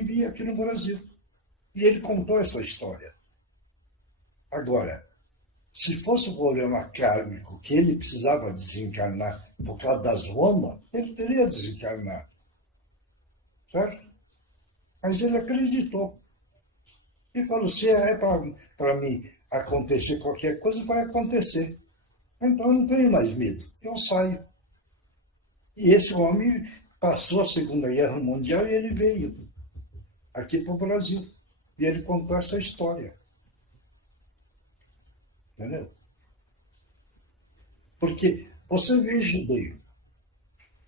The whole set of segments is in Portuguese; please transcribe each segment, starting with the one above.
vivia aqui no Brasil. E ele contou essa história. Agora, se fosse um problema kármico que ele precisava desencarnar por causa das Roma, ele teria desencarnado. Certo? Mas ele acreditou. E falou, se é para mim acontecer qualquer coisa, vai acontecer. Então eu não tenho mais medo, eu saio. E esse homem passou a Segunda Guerra Mundial e ele veio aqui para o Brasil. E ele contou essa história. Entendeu? Porque você veja bem,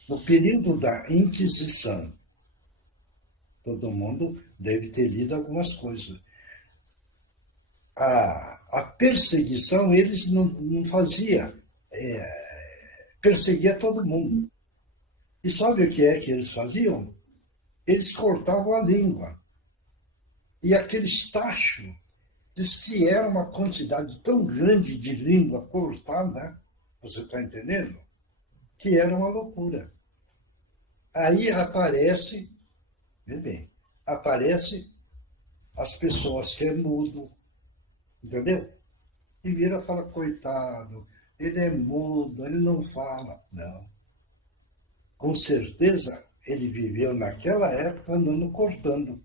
no período da Inquisição, todo mundo deve ter lido algumas coisas. A perseguição, eles não faziam, perseguia todo mundo. E sabe o que é que eles faziam? Eles cortavam a língua. E aqueles tachos, diz que era uma quantidade tão grande de língua cortada, você está entendendo? Que era uma loucura. Aí aparece, vê bem, aparece as pessoas que é mudo, entendeu? E vira e fala, coitado, ele é mudo, ele não fala. Não. Com certeza, ele viveu naquela época andando cortando.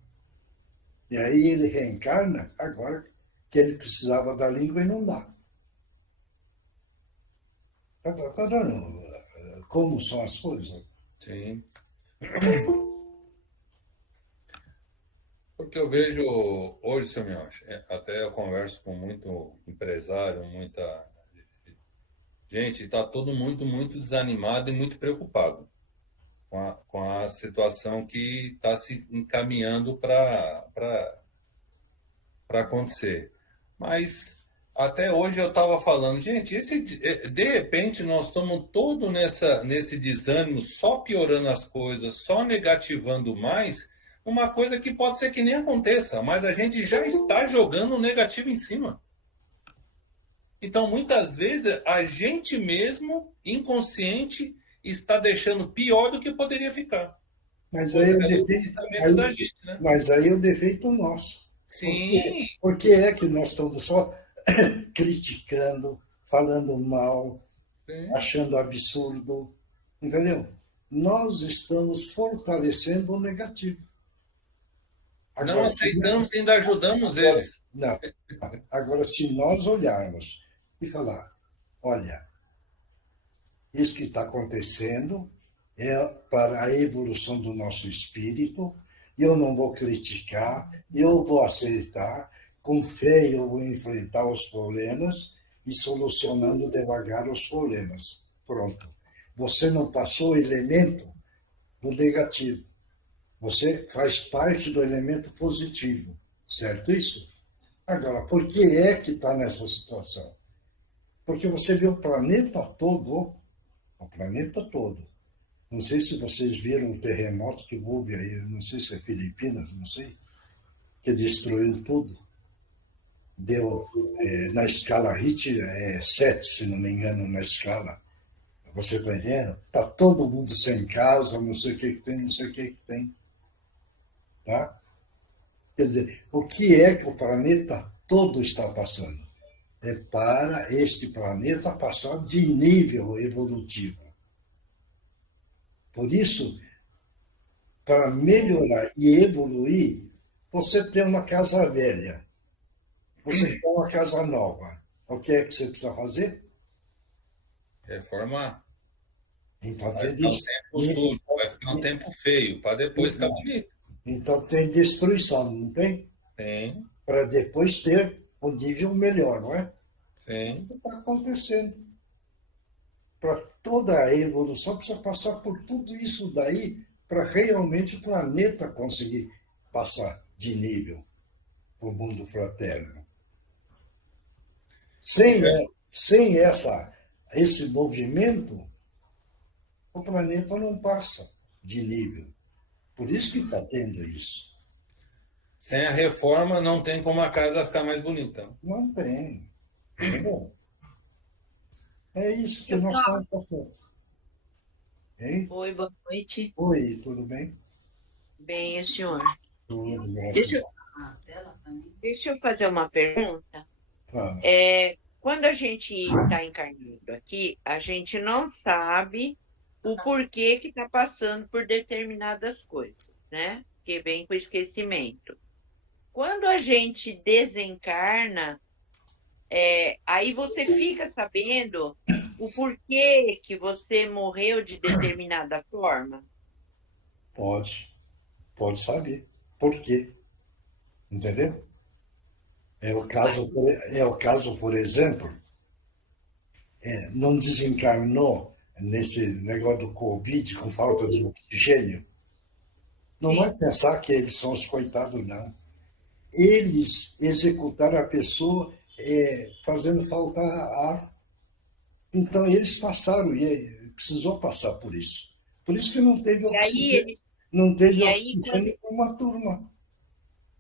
E aí ele reencarna agora que ele precisava da língua e não dá. Tá dando como são as coisas? Sim. Porque eu vejo hoje, seu Miocha, até eu converso com muito empresário, muita gente, está todo muito desanimado e muito preocupado com a situação que está se encaminhando para acontecer. Mas até hoje eu estava falando, gente, de repente nós estamos todo nesse desânimo, só piorando as coisas, só negativando mais, uma coisa que pode ser que nem aconteça, mas a gente já está jogando o negativo em cima. Então, muitas vezes, a gente mesmo, inconsciente, está deixando pior do que poderia ficar. Mas Por aí, causa do pensamento da gente, né? mas aí é o defeito nosso. Sim, Por que é que nós estamos só criticando, falando mal, sim. achando absurdo? Entendeu? Nós estamos fortalecendo o negativo. Não Agora, aceitamos e ainda ajudamos agora, eles. não. Agora, se nós olharmos e falar, olha, isso que está acontecendo é para a evolução do nosso espírito, eu não vou criticar, eu vou aceitar, com fé eu vou enfrentar os problemas e solucionando devagar os problemas. Pronto. Você não passou o elemento do negativo. Você faz parte do elemento positivo. Certo isso? Agora, por que é que está nessa situação? Porque você vê o planeta todo. Não sei se vocês viram um terremoto que houve aí, não sei se é Filipinas, não sei, que destruiu tudo. Deu, na escala Richter, 7, se não me engano, na escala. Você está entendendo? Está todo mundo sem casa, não sei o que tem, não sei o que tem. Tá? Quer dizer, o que é que o planeta todo está passando? É para este planeta passar de nível evolutivo. Por isso, para melhorar e evoluir, você tem uma casa velha, você tem uma casa nova. O que é que você precisa fazer? Reformar. Então Vai tem, ficar um tempo sujo, vai ficar um tempo feio, para depois ficar bonito. então tem destruição, não tem? Tem, Para depois ter um nível melhor, não é? O tem. que está acontecendo? Para toda a evolução precisa passar por tudo isso daí para realmente o planeta conseguir passar de nível para o mundo fraterno. Sem, sem esse movimento, o planeta não passa de nível. Por isso que está tendo isso. Sem a reforma, não tem como a casa ficar mais bonita. Não tem. Entendeu? É isso que Eu nós tava. estamos passando. Hein? Oi, boa noite. Oi, tudo bem? Bem, e o senhor? Tudo, Deixa, graças eu- deixa eu fazer uma pergunta. a Deus. Quando a gente está encarnando aqui, a gente não sabe o porquê que está passando por determinadas coisas, né? Que vem com esquecimento. Quando a gente desencarna, aí você fica sabendo o porquê que você morreu de determinada forma. Pode, pode saber. Por quê? Entendeu? Ué, É o caso, por exemplo, não desencarnou nesse negócio do Covid com falta de oxigênio. Não vai sim. pensar que eles são os coitados, não. Eles executaram a pessoa fazendo faltar ar. Então, eles passaram e precisou passar por isso. Por isso que E aí eles, não teve e aí quando, oxigênio para uma turma.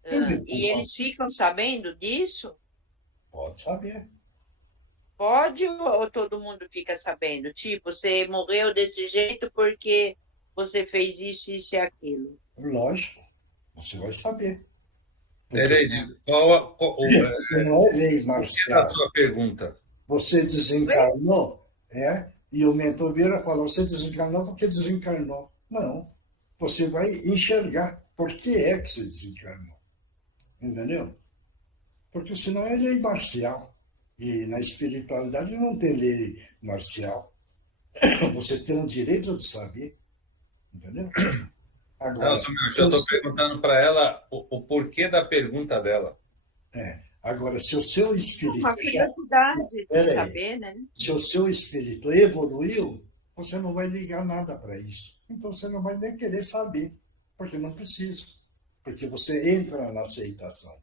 Entendeu? e eles ficam sabendo disso? Pode saber. Pode ou todo mundo fica sabendo? Tipo, você morreu desse jeito porque você fez isso e aquilo. Lógico, você vai saber. Porque Nereide, não é lei o que da marcial. sua pergunta? Você Oi? desencarnou, e o mentor vira e fala, você desencarnou porque desencarnou. Não. Você vai enxergar por que é que você desencarnou. Entendeu? Porque senão é lei marcial. E na espiritualidade não tem lei marcial. Você tem o direito de saber. Entendeu? Não, Agora, Sumilson, se eu o estou seu, perguntando para ela o porquê da pergunta dela. agora, se o seu espírito Uma já. curiosidade de Peraí. saber, né? Se o seu espírito evoluiu, você não vai ligar nada para isso. Então você não vai nem querer saber, porque não precisa. Porque você entra na aceitação.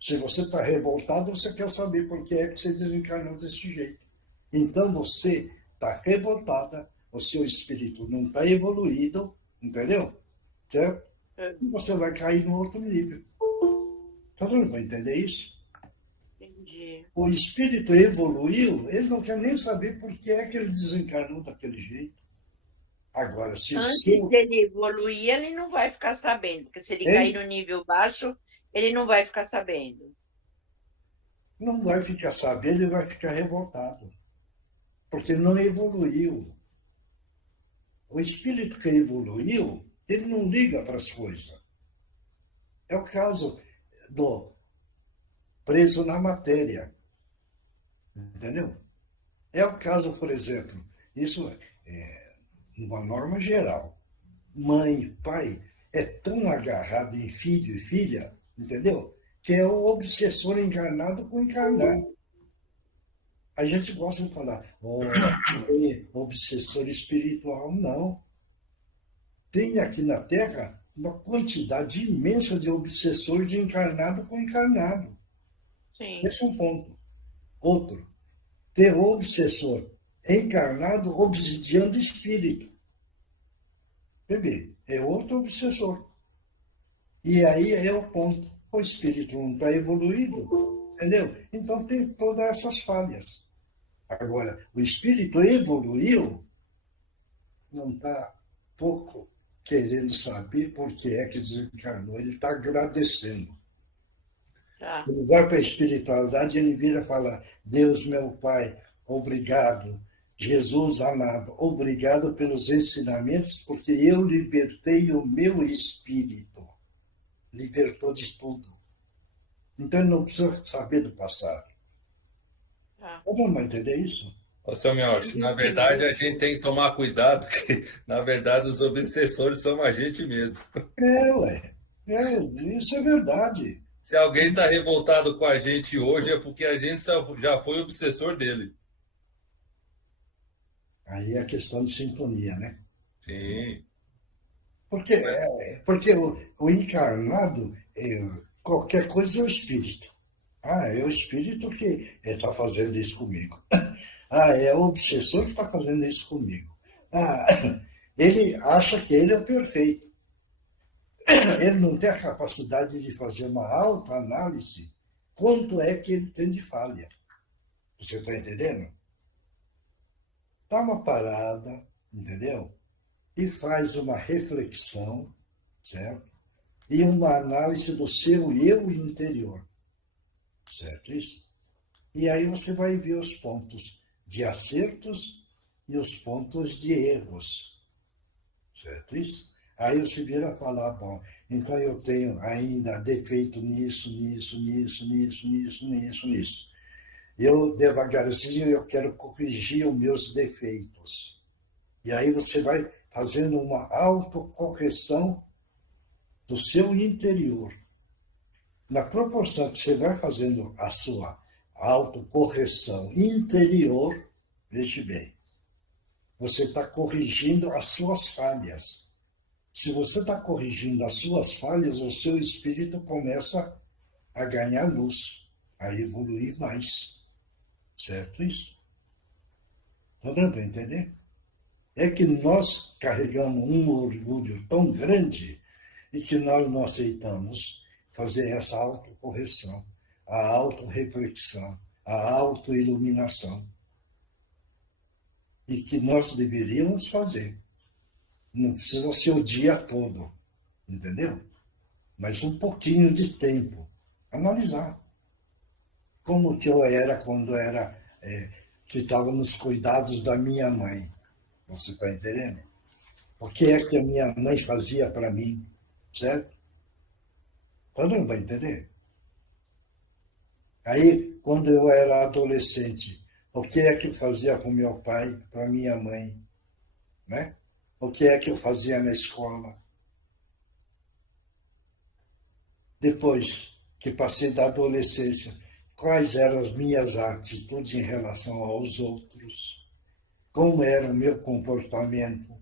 Se você está revoltado, você quer saber por que é que você desencarnou desse jeito. Então você está revoltada, o seu espírito não está evoluído, entendeu? Certo? E você vai cair no outro nível. Todo mundo vai entender isso? Entendi. O espírito evoluiu, ele não quer nem saber por que é que ele desencarnou daquele jeito. Agora, se o Antes seu. dele evoluir, ele não vai ficar sabendo, porque se ele cair Hein? no nível baixo, ele não vai ficar sabendo. Não vai ficar sabendo, ele vai ficar revoltado. Porque não evoluiu. O espírito que evoluiu, ele não liga para as coisas. É o caso do preso na matéria. Entendeu? É o caso, por exemplo, isso é uma norma geral. Mãe, pai, é tão agarrado em filho e filha, entendeu? Que é o obsessor encarnado com encarnado. A gente gosta de falar, obsessor espiritual. Não. Tem aqui na Terra uma quantidade imensa de obsessores de encarnado com encarnado. Sim. Esse é um ponto. Outro, ter obsessor encarnado obsidiando espírito. Bebê, é outro obsessor. E aí é o ponto. O espírito não está evoluído, entendeu? Então tem todas essas falhas. Agora, o espírito evoluiu, não está pouco querendo saber por que é que desencarnou. Ele está agradecendo. Tá. Ele vai para a espiritualidade, ele vira e fala: Deus, meu Pai, obrigado. Jesus amado, obrigado pelos ensinamentos, porque eu libertei o meu espírito. Libertou de tudo. Então ele não precisa saber do passado. Tá. Todo mundo vai entender isso? Ô, seu Miotti, Entendi, na sim. verdade a gente tem que tomar cuidado, que na verdade os obsessores são a gente mesmo. Ué. Isso é verdade. Se alguém está revoltado com a gente hoje é porque a gente já foi obsessor dele. Aí é a questão de sintonia, né? Sim. Porque o encarnado, qualquer coisa é o espírito. Ah, é o espírito que está fazendo isso comigo. Ah, é o obsessor que está fazendo isso comigo. Ah, ele acha que ele é o perfeito. Ele não tem a capacidade de fazer uma autoanálise. Quanto é que ele tem de falha? Você está entendendo? Dá uma parada, entendeu? E faz uma reflexão, certo? e uma análise do seu eu interior, certo isso? E aí você vai ver os pontos de acertos e os pontos de erros, certo isso? Aí você vira falar, bom, então eu tenho ainda defeito nisso, nisso, nisso, nisso, nisso, nisso, nisso. Eu, devagarzinho, eu quero corrigir os meus defeitos. E aí você vai fazendo uma autocorreção do seu interior. Na proporção que você vai fazendo a sua autocorreção interior, veja bem, você está corrigindo as suas falhas. Se você está corrigindo as suas falhas, o seu espírito começa a ganhar luz, a evoluir mais. Certo isso? Está dando para entender? É que nós carregamos um orgulho tão grande e que nós não aceitamos fazer essa autocorreção, a autorreflexão, a autoiluminação. E que nós deveríamos fazer. Não precisa ser o dia todo, entendeu? Mas um pouquinho de tempo. Analisar. Como que eu era quando que estava nos cuidados da minha mãe. Você está entendendo? O que é que a minha mãe fazia para mim? Certo? Todo mundo vai entender? Aí, quando eu era adolescente, o que é que eu fazia com meu pai, para minha mãe? Né? O que é que eu fazia na escola? Depois que passei da adolescência, quais eram as minhas atitudes em relação aos outros? Como era o meu comportamento?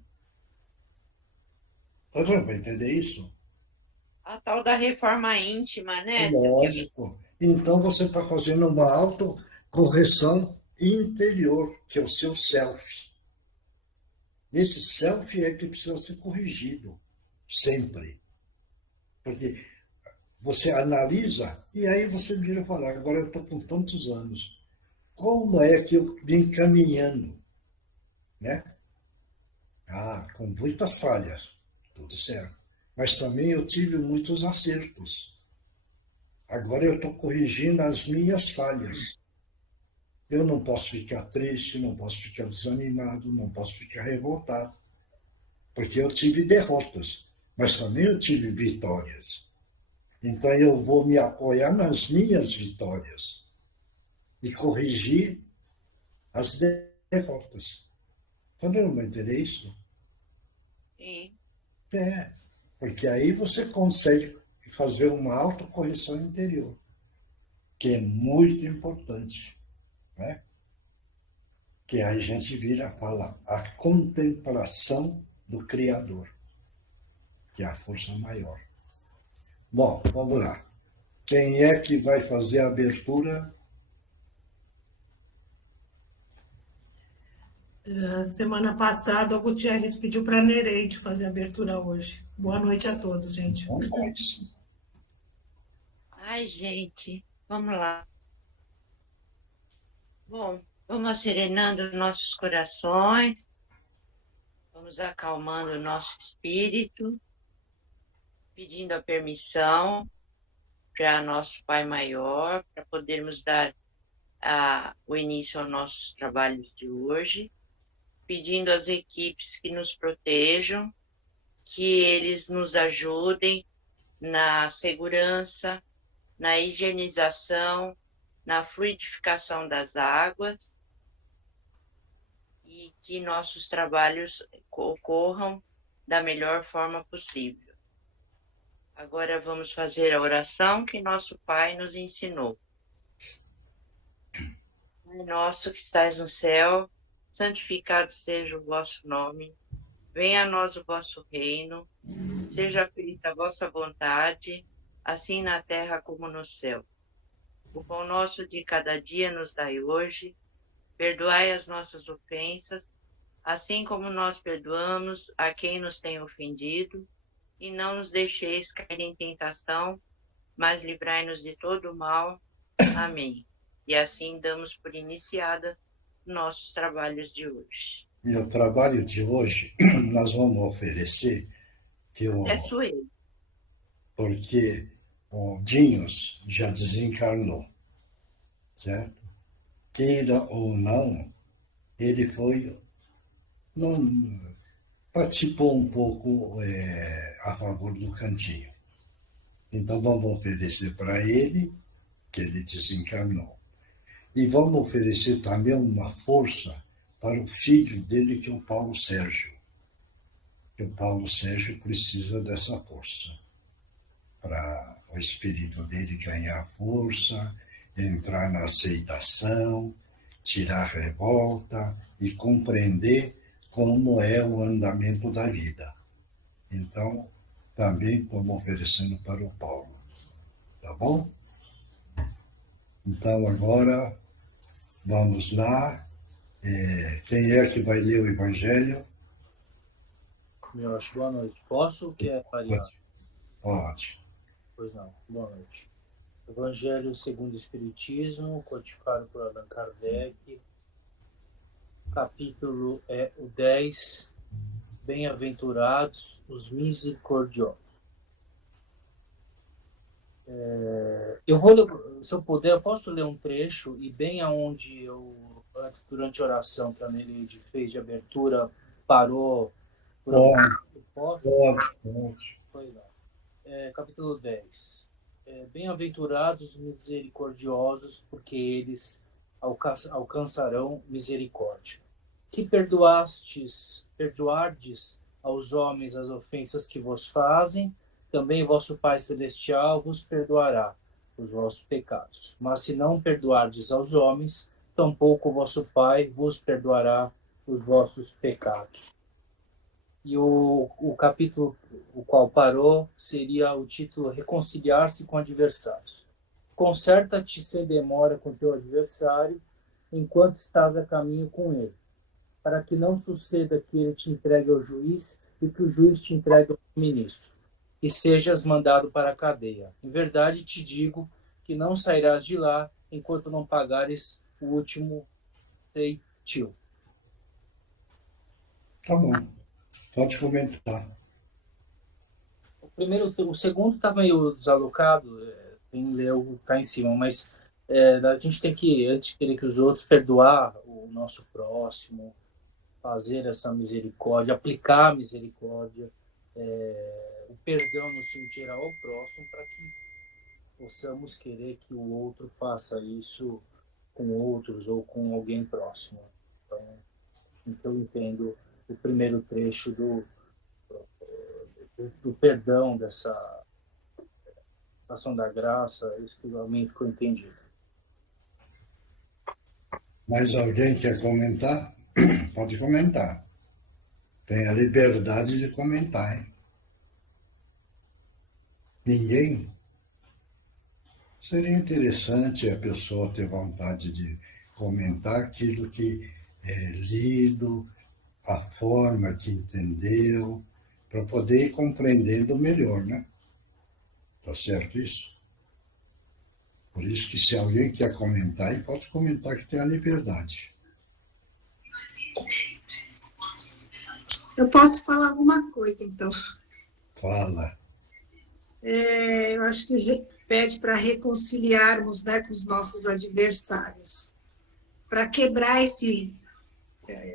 Você vai entender isso? A tal da reforma íntima, né, seu Nilton? Lógico. Então você está fazendo uma autocorreção interior, que é o seu self. Esse self é que precisa ser corrigido, sempre. Porque você analisa e aí você vira falar, agora eu estou com tantos anos. Como é que eu vim caminhando? Né? Com muitas falhas, tudo certo. Mas também eu tive muitos acertos. Agora eu estou corrigindo as minhas falhas. Eu não posso ficar triste, não posso ficar desanimado, não posso ficar revoltado. Porque eu tive derrotas, mas também eu tive vitórias. Então eu vou me apoiar nas minhas vitórias e corrigir as derrotas. Você não vai entender isso? Sim. Porque aí você consegue fazer uma autocorreção interior, que é muito importante. Né? Que aí a gente vira fala a contemplação do Criador, que é a força maior. Bom, vamos lá. Quem é que vai fazer a abertura? Semana passada, o Gutierrez pediu para a Nereide fazer a abertura hoje. Boa noite a todos, gente. Não faz. Ai, gente, vamos lá. Bom, vamos serenando nossos corações, vamos acalmando o nosso espírito, pedindo a permissão para nosso Pai Maior, para podermos dar o início aos nossos trabalhos de hoje, pedindo às equipes que nos protejam, que eles nos ajudem na segurança, na higienização, na fluidificação das águas e que nossos trabalhos ocorram da melhor forma possível. Agora vamos fazer a oração que nosso Pai nos ensinou. Pai nosso que estais no céu, santificado seja o vosso nome, venha a nós o vosso reino, seja feita a vossa vontade, assim na terra como no céu. O pão nosso de cada dia nos dai hoje, perdoai as nossas ofensas, assim como nós perdoamos a quem nos tem ofendido, e não nos deixeis cair em tentação, mas livrai-nos de todo o mal. Amém. E assim damos por iniciada nossos trabalhos de hoje. E o trabalho de hoje, nós vamos oferecer que É suei. porque o Dinhos já desencarnou, certo? Queira ou não, ele não, participou um pouco a favor do Cantinho. Então vamos oferecer para ele, que ele desencarnou. E vamos oferecer também uma força para o filho dele, que é o Paulo Sérgio. Que o Paulo Sérgio precisa dessa força para o espírito dele ganhar força, entrar na aceitação, tirar a revolta e compreender como é o andamento da vida. Então, também estamos oferecendo para o Paulo. Tá bom? Então, agora, vamos lá. Quem é que vai ler o Evangelho? Meu, acho boa noite. Posso ou quer variar? Pode. Pois não. Boa noite. Evangelho segundo o Espiritismo, codificado por Allan Kardec. Capítulo é o 10. Bem-aventurados os misericordiosos. Eu vou, se eu puder, eu posso ler um trecho e bem aonde eu, antes, durante a oração que a Nereide fez de abertura, parou. Posso? Pode. Pois não. Capítulo 10. Bem-aventurados os misericordiosos, porque eles alcançarão misericórdia. Se perdoardes aos homens as ofensas que vos fazem, também vosso Pai Celestial vos perdoará os vossos pecados. Mas se não perdoardes aos homens, tampouco vosso Pai vos perdoará os vossos pecados. E o capítulo o qual parou seria o título Reconciliar-se com adversários. Conserta-te sem demora com teu adversário, enquanto estás a caminho com ele, para que não suceda que ele te entregue ao juiz e que o juiz te entregue ao ministro, e sejas mandado para a cadeia. Em verdade te digo que não sairás de lá enquanto não pagares o último ceitil. Tá bom. Pode comentar. O segundo está meio desalocado, quem leu está em cima, mas a gente tem que, antes de querer que os outros, perdoar o nosso próximo, fazer essa misericórdia, aplicar a misericórdia, o perdão no sentido ao próximo, para que possamos querer que o outro faça isso com outros ou com alguém próximo. Então eu entendo o primeiro trecho do perdão, dessa ação da graça, isso que a mim ficou entendido. Mais alguém quer comentar? Pode comentar. Tem a liberdade de comentar, hein? Ninguém? Seria interessante a pessoa ter vontade de comentar aquilo que é lido, a forma que entendeu, para poder ir compreendendo melhor, né? Tá certo isso? Por isso que se alguém quer comentar, aí pode comentar, que tem a liberdade. Eu posso falar alguma coisa, então. Fala. Eu acho que pede para reconciliarmos, né, com os nossos adversários, para quebrar esse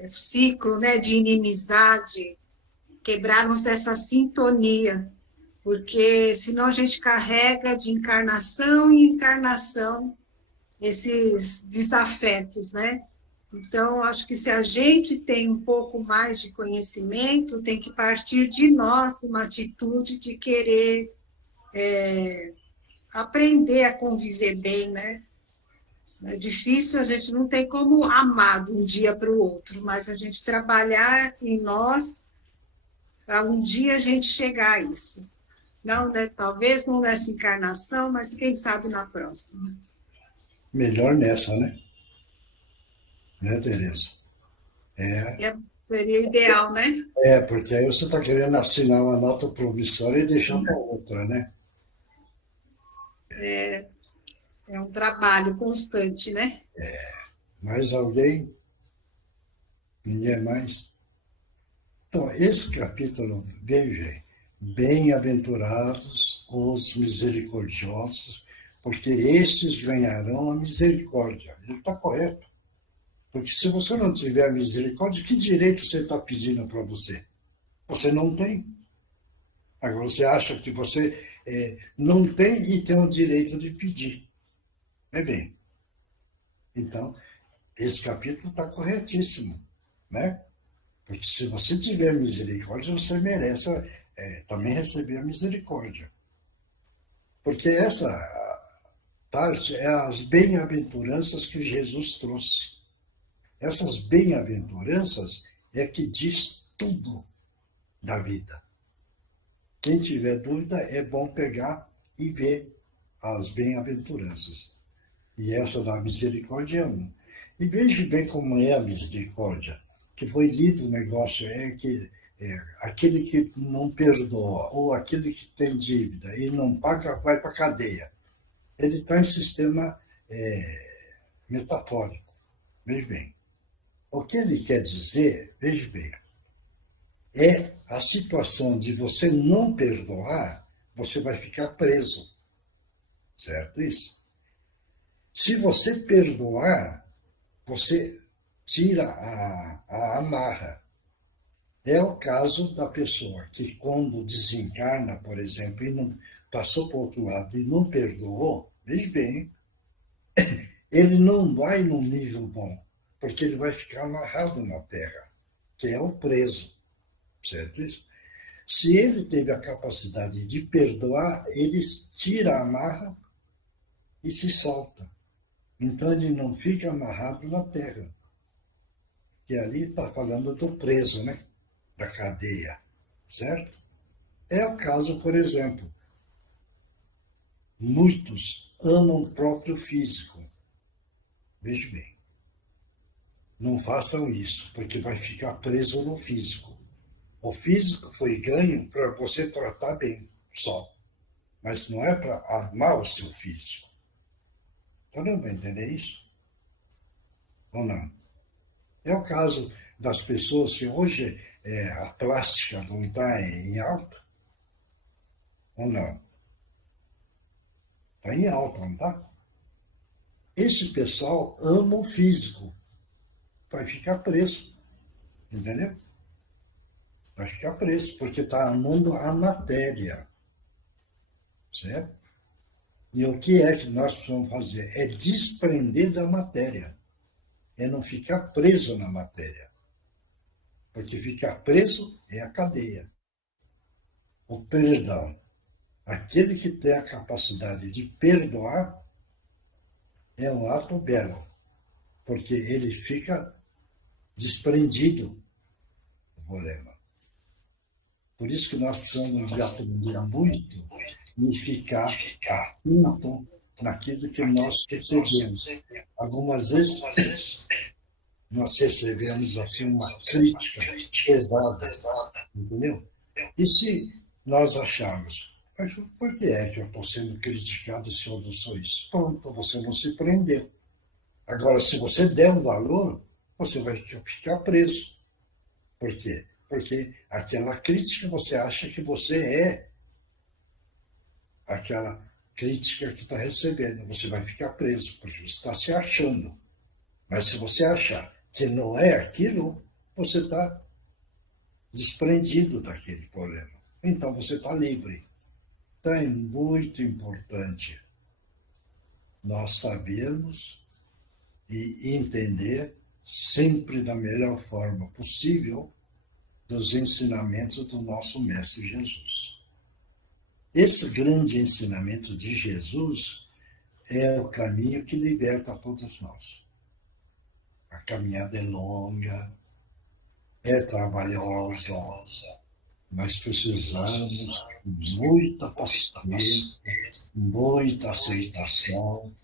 ciclo, né, de inimizade, quebrarmos essa sintonia, porque senão a gente carrega de encarnação em encarnação esses desafetos, né? Então, acho que se a gente tem um pouco mais de conhecimento, tem que partir de nós uma atitude de querer aprender a conviver bem, né? É difícil, a gente não tem como amar de um dia para o outro, mas a gente trabalhar em nós para um dia a gente chegar a isso. Não, né? Talvez não nessa encarnação, mas quem sabe na próxima. Melhor nessa, né? Né, Tereza? Seria ideal, né? Porque aí você está querendo assinar uma nota promissória e deixar para outra, né? É um trabalho constante, né? Mais alguém? Ninguém mais? Então, esse capítulo, veja, Bem-aventurados os misericordiosos, porque estes ganharão a misericórdia. Ele está correto. Porque se você não tiver misericórdia, que direito você está pedindo para você? Você não tem. Agora você acha que você não tem e tem o direito de pedir. Bem. Então, esse capítulo está corretíssimo, né? Porque se você tiver misericórdia, você merece também receber a misericórdia. Porque essa parte é as bem-aventuranças que Jesus trouxe. Essas bem-aventuranças é que diz tudo da vida. Quem tiver dúvida, é bom pegar e ver as bem-aventuranças. E essa da misericórdia é uma. E veja bem como é a misericórdia, que foi lido o negócio, aquele que não perdoa, ou aquele que tem dívida e não paga, vai para a cadeia. Ele está em sistema metafórico. Veja bem. O que ele quer dizer, veja bem, é a situação de você não perdoar, você vai ficar preso. Certo isso? Se você perdoar, você tira a amarra. É o caso da pessoa que, quando desencarna, por exemplo, e não passou para o outro lado e não perdoou, veja bem, ele não vai num nível bom, porque ele vai ficar amarrado na terra, que é o preso. Certo isso? Se ele teve a capacidade de perdoar, ele tira a amarra e se solta. Então ele não fica amarrado na terra. Que ali está falando do preso, né? Da cadeia. Certo? É o caso, por exemplo, muitos amam o próprio físico. Veja bem. Não façam isso, porque vai ficar preso no físico. O físico foi ganho para você tratar bem, só. Mas não é para amar o seu físico. Então, não vai entender isso? Ou não? É o caso das pessoas que hoje a plástica não está em alta. Ou não? Está em alta, não está? Esse pessoal ama o físico. Vai ficar preso. Entendeu? Vai ficar preso, porque está amando a matéria. Certo? E o que é que nós precisamos fazer? É desprender da matéria. É não ficar preso na matéria. Porque ficar preso é a cadeia. O perdão. Aquele que tem a capacidade de perdoar é um ato belo. Porque ele fica desprendido do problema. Por isso que nós precisamos de aprender muito e ficar atento naquilo que nós recebemos. Algumas vezes nós recebemos assim uma crítica pesada, entendeu? E se nós acharmos, mas por que é que eu estou sendo criticado se eu não sou isso? Pronto, você não se prendeu. Agora, se você der um valor, você vai ficar preso. Por quê? Porque aquela crítica você acha que você é aquela crítica que está recebendo. Você vai ficar preso, porque você está se achando. Mas se você achar que não é aquilo, você está desprendido daquele problema. Então você está livre. Então é muito importante nós sabermos e entender sempre da melhor forma possível dos ensinamentos do nosso Mestre Jesus. Esse grande ensinamento de Jesus é o caminho que liberta todos nós. A caminhada é longa, é trabalhosa, mas precisamos de muita paciência, muita aceitação,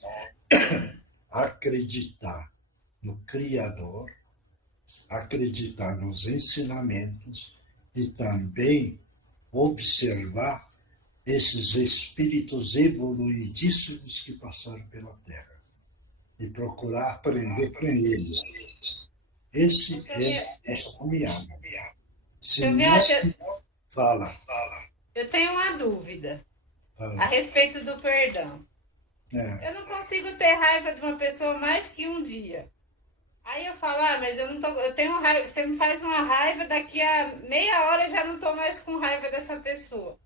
acreditar no Criador, acreditar nos ensinamentos e também observar esses espíritos evoluidíssimos que passaram pela Terra e procurar aprender com eles. Esse é essa caminhada. Se não, fala. eu tenho uma dúvida a Ah, respeito do perdão. é, Eu não consigo ter raiva de uma pessoa mais que um dia. Aí eu falo, mas eu não tô, eu tenho raiva, você me faz uma raiva, daqui a meia hora eu já não tô mais com raiva dessa pessoa.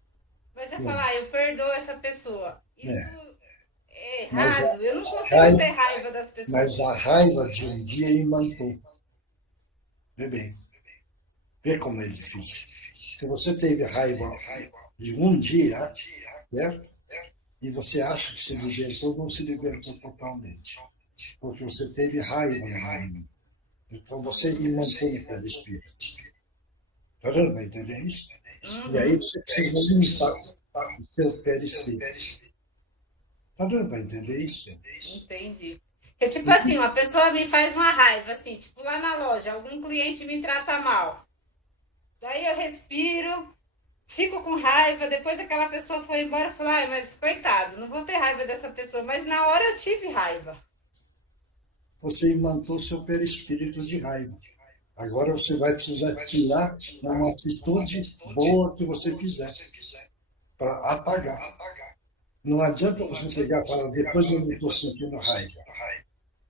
Mas eu falo, sim, eu perdoo essa pessoa. Isso é. é Mas a errado, eu não consigo ter raiva, raiva das mas a pessoas. raiva de um dia imantou. Vê bem, vê como é difícil. Se você teve raiva de um dia, certo? E você acha que se libertou, não se libertou totalmente. Porque você teve raiva no momento. Então você imantou no perispírito. Está dando para entender isso? E aí Uhum, você precisa limpar o seu perispírito. Está dando para entender isso? entendi. Porque, tipo assim, uma pessoa me faz uma raiva, assim, tipo lá na loja, algum cliente me trata mal. Daí eu respiro, fico com raiva, depois aquela pessoa foi embora, eu falo, mas coitado, não vou ter raiva dessa pessoa, mas na hora eu tive raiva. Você imantou seu perispírito de raiva. Agora você vai precisar tirar uma atitude boa que você fizer para apagar. Não adianta você pegar e falar, depois eu não estou sentindo raiva.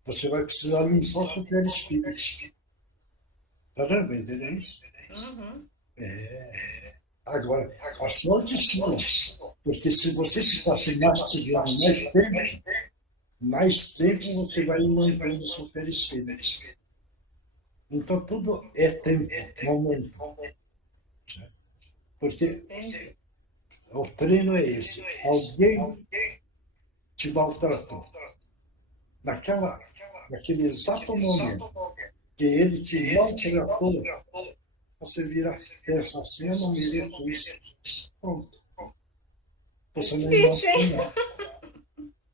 Você vai precisar limpar o seu perispírito. Está dando para entender isso? Uhum. Agora, a sorte é sua, porque se você ficasse mastigando mais tempo você vai imantando o seu perispírito. Então, tudo é tempo, momento. Porque Entendi. o treino é esse. Alguém te maltratou. Naquele exato momento que ele te maltratou, você vira, pensa assim, eu não mereço isso. Pronto. É Você não difícil, imantou, hein? não.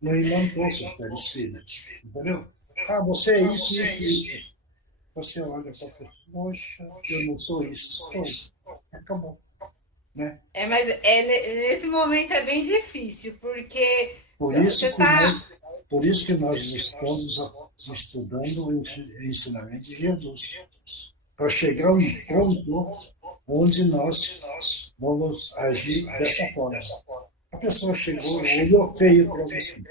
Não imantou seu perispírito. Entendeu? Ah, você é isso, isso, isso. Você olha para a pessoa, poxa, eu não sou isso. Pronto. Acabou. Né? Mas nesse momento é bem difícil, porque Por você isso que nós, tá. por isso que nós estamos estudando o ensinamento de Jesus, para chegar a um ponto onde nós vamos agir dessa forma. A pessoa chegou, olhou feio para você.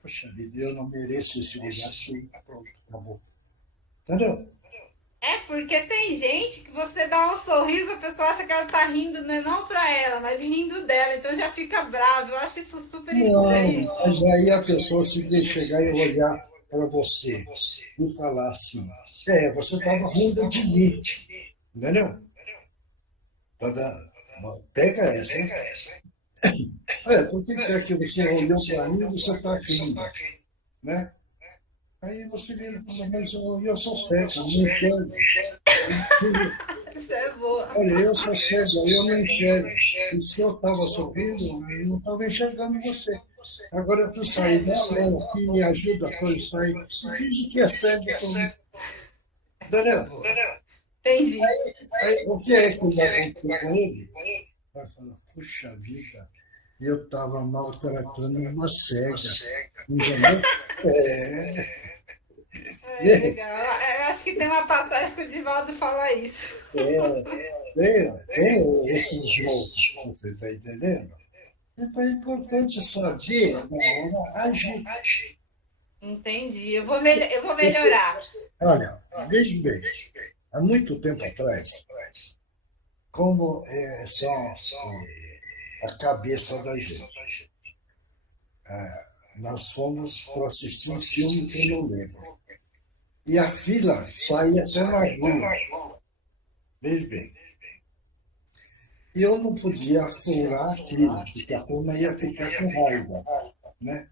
Poxa vida, eu não mereço esse lugar feio. Pronto, acabou. Entendeu? Porque tem gente que você dá um sorriso, a pessoa acha que ela tá rindo, né? Não pra ela, mas rindo dela, então já fica bravo. Eu acho isso super Não, estranho. mas aí a pessoa se deixa chegar e olhar para você e falar assim, você estava rindo de mim, entendeu? Pega essa, hein? Por que é que você olhou para mim e você está rindo, né? Aí você vira e fala, mas eu sou cego, não enxergo. Isso é boa. Olha, eu sou cego, eu não enxergo. E se eu estava sorrindo, eu não estava enxergando você. Agora tu sai, dá a mão aqui, me ajuda, pois sai. E finge que é cego também. Isso é Entendeu? boa. Entendi. Aí, o que é que vai acontecer com ele? Vai falar, puxa vida, eu estava maltratando uma cega. Entendeu? Legal. Eu acho que tem uma passagem que o Divaldo fala isso. Tem esses jogos, você está entendendo? Então é importante saber na hora agir. Entendi. Eu vou melhorar. Olha, veja bem, há muito tempo atrás, como são a cabeça da gente. Nós fomos para assistir um filme que eu não lembro. E a fila saía até na rua. Veja bem. E eu não podia furar a fila, porque a turma ia ficar com raiva. Né?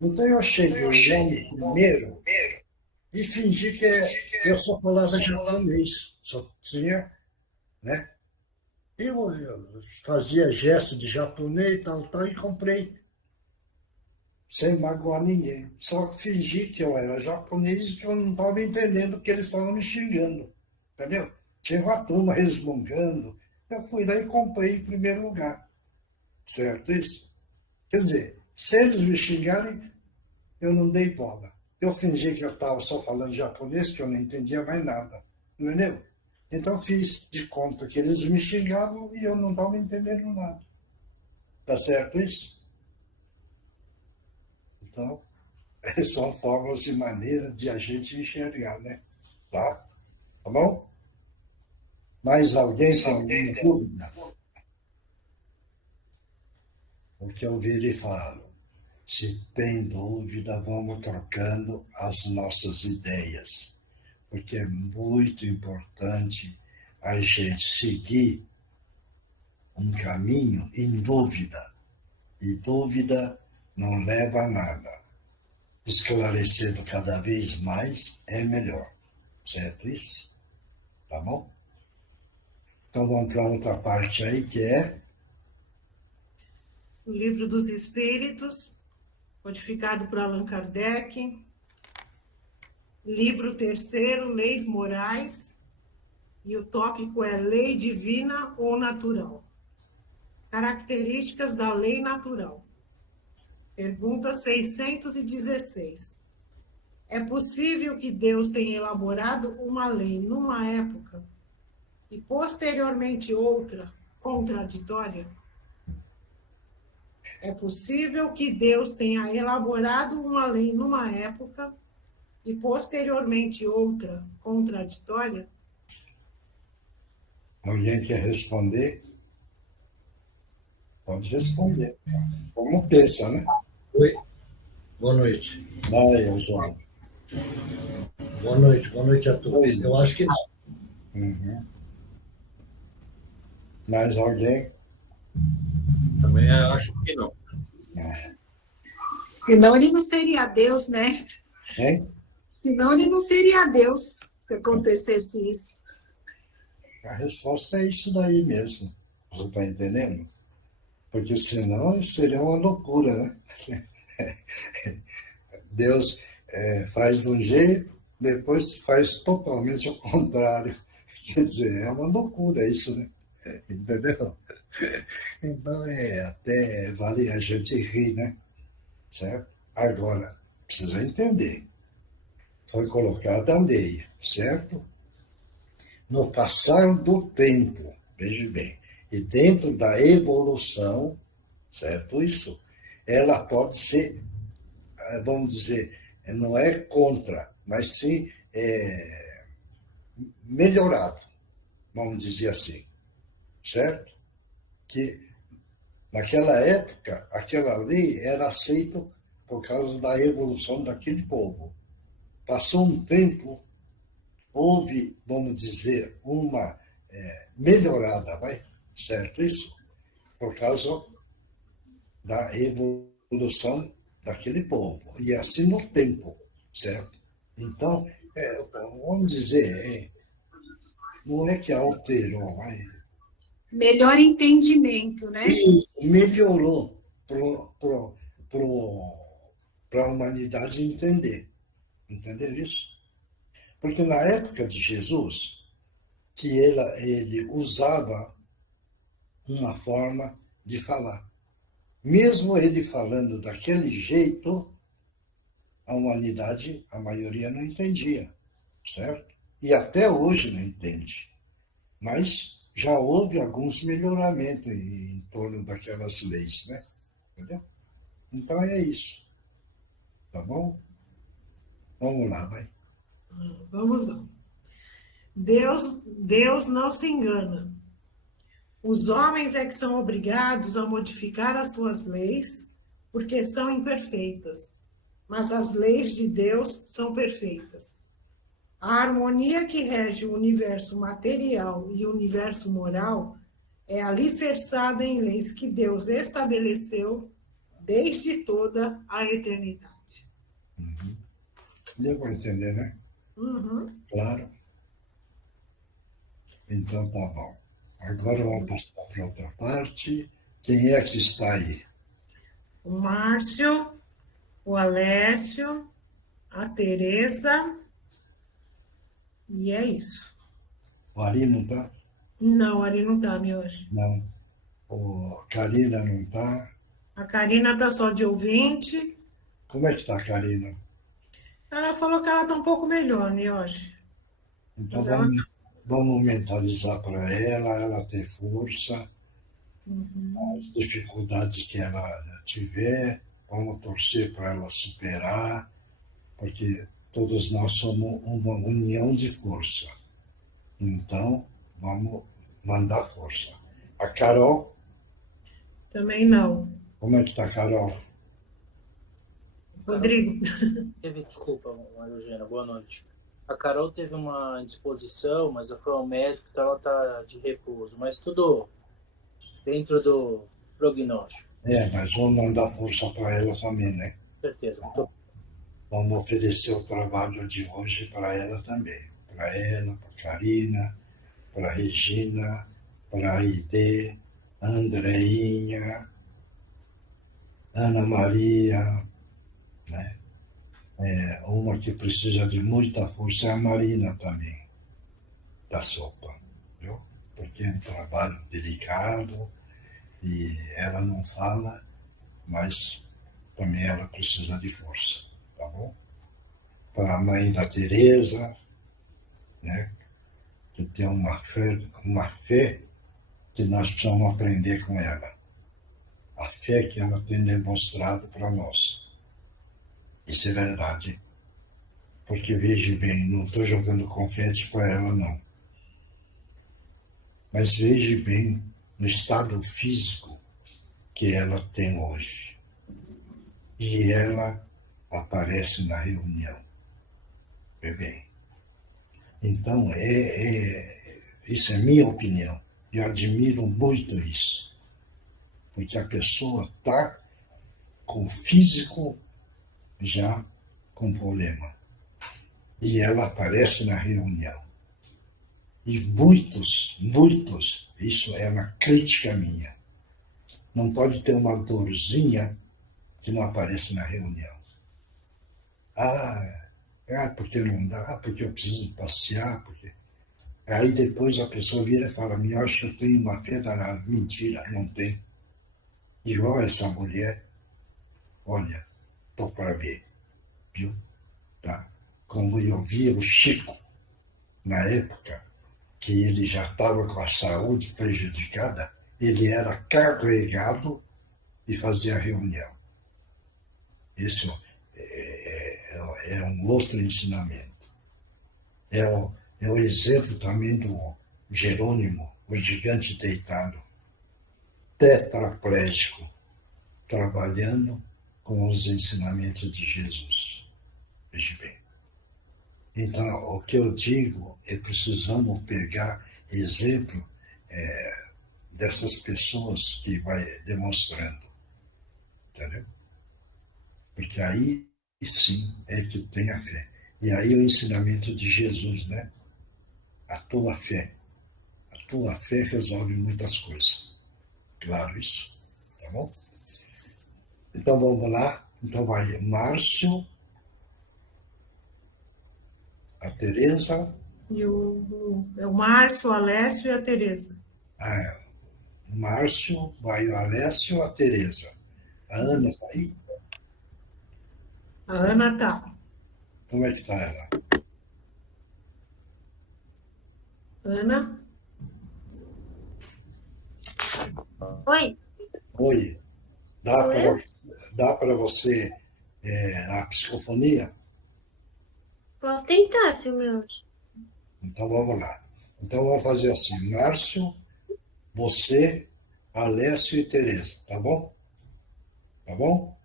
Então eu cheguei lá no primeiro e fingi que eu só falava japonês. Só tinha, né? Eu fazia gesto de japonês, tal, e comprei. Sem magoar ninguém. Só fingi que eu era japonês e que eu não estava entendendo que eles estavam me xingando. Entendeu? Tinha uma turma resmungando. Eu fui lá e comprei em primeiro lugar. Certo isso? Quer dizer, se eles me xingarem, eu não dei bola. Eu fingi que eu estava só falando japonês, que eu não entendia mais nada. Entendeu? Então fiz de conta que eles me xingavam e eu não estava entendendo nada. Tá certo isso? Então, são formas e maneiras de a gente enxergar, né? Tá? Tá bom? Mais alguém tem alguma dúvida? O que eu viro e falo. Se tem dúvida, vamos trocando as nossas ideias, porque é muito importante a gente seguir um caminho em dúvida, e dúvida não leva a nada. Esclarecendo cada vez mais é melhor, certo isso? Tá bom? Então vamos para outra parte aí, que é O Livro dos Espíritos, codificado por Allan Kardec. Livro terceiro, Leis Morais. E o tópico é Lei Divina ou Natural. Características da lei natural. Pergunta 616. É possível que Deus tenha elaborado uma lei numa época e posteriormente outra contraditória? É possível que Deus tenha elaborado uma lei numa época e posteriormente outra contraditória? alguém quer responder? Pode responder. Como pensa, né? Oi, boa noite. Vai, João. Boa noite a todos. Oi. Eu acho que não. Uhum. Mais alguém? Também acho que não. Senão ele não seria Deus, né? Hein? Senão ele não seria Deus se acontecesse isso. A resposta é isso daí mesmo. Você está entendendo? Porque senão seria uma loucura, né? Deus faz de um jeito, depois faz totalmente ao contrário. Quer dizer, é uma loucura isso, né? Entendeu? Então até vale a gente rir, né? Certo? Agora, precisa entender. Foi colocada a lei, certo? No passar do tempo, veja bem, e dentro da evolução, certo isso? Ela pode ser, vamos dizer, não é contra, mas sim melhorado, vamos dizer assim, certo? Que naquela época, aquela lei era aceita por causa da evolução daquele povo. Passou um tempo, houve, vamos dizer, uma melhorada, vai? Certo isso? Por causa da evolução daquele povo. E assim no tempo, certo? Então, vamos dizer, não é que alterou, vai? Melhor entendimento, né? E melhorou para a humanidade entender. Entendeu isso? Porque na época de Jesus, que ele usava uma forma de falar. Mesmo ele falando daquele jeito, a humanidade, a maioria não entendia, certo? E até hoje não entende. Mas já houve alguns melhoramentos em torno daquelas leis, né? Entendeu? Então é isso. Tá bom? Vamos lá, vai. Vamos lá. Deus não se engana. Os homens é que são obrigados a modificar as suas leis, porque são imperfeitas. Mas as leis de Deus são perfeitas. A harmonia que rege o universo material e o universo moral é alicerçada em leis que Deus estabeleceu desde toda a eternidade. Deu para entender, né? Uhum. Claro. Então tá bom. Agora vamos passar para outra parte. Quem é que está aí? O Márcio, o Alessio, a Tereza, e é isso. O Ari não está? Não, a Ari não está, minha hoje. Não. O Karina não está? A Karina está só de ouvinte. Como é que está a Karina? Ela falou que ela está um pouco melhor, Mioshi. Então Mas ela vamos mentalizar para ela ter força, as dificuldades que ela tiver, vamos torcer para ela superar, porque todos nós somos uma união de força. Então, vamos mandar força. A Carol, Também não. como é que está a Carol? Rodrigo. Desculpa, Maria Eugênia, boa noite. A Carol teve uma indisposição, mas foi ao médico, então ela está de repouso. Mas tudo dentro do prognóstico. Mas vamos mandar força para ela também, né? Com certeza. Vamos oferecer o trabalho de hoje para ela também. Para ela, para a Karina, para a Regina, para a Aide, Andreinha, Ana Maria, né? Uma que precisa de muita força é a Marina também, da sopa, viu? Porque é um trabalho delicado e ela não fala, mas também ela precisa de força, tá bom? Para a mãe da Tereza, né? Que tem uma fé que nós precisamos aprender com ela. A fé que ela tem demonstrado para nós. Isso é verdade. Porque, veja bem, não estou jogando confete para ela, não. Mas veja bem no estado físico que ela tem hoje. E ela aparece na reunião. Vê bem. Então, isso é minha opinião. Eu admiro muito isso. Porque a pessoa está com o físico já com problema. E ela aparece na reunião. E muitos, isso é uma crítica minha. Não pode ter uma dorzinha que não aparece na reunião. Porque não dá, porque eu preciso passear, porque... Aí depois a pessoa vira e fala, eu acho que eu tenho uma fé danada. Mentira, não tem. Igual essa mulher, olha, estou para ver, viu? Tá? Como eu via o Chico, na época, que ele já estava com a saúde prejudicada, ele era carregado e fazia reunião. Isso é um outro ensinamento. É o exemplo também do Jerônimo, o gigante deitado, tetraplégico, trabalhando com os ensinamentos de Jesus. Veja bem. Então, o que eu digo é que precisamos pegar exemplo dessas pessoas que vai demonstrando. Entendeu? Porque aí sim é que tem a fé. E aí o ensinamento de Jesus, né? A tua fé resolve muitas coisas. Claro isso. Tá bom? Então vamos lá. Então vai Márcio, a Tereza. E o Márcio, o Alessio e a Tereza. O Márcio, vai o Alessio, a Tereza. A Ana está aí? A Ana tá. Como é que está ela? Ana? Oi, Oi. Dá para você a psicofonia? posso tentar, seu meu. Então vamos lá. Então vamos fazer assim, Márcio, você, Alessio e Tereza, tá bom? Tá bom?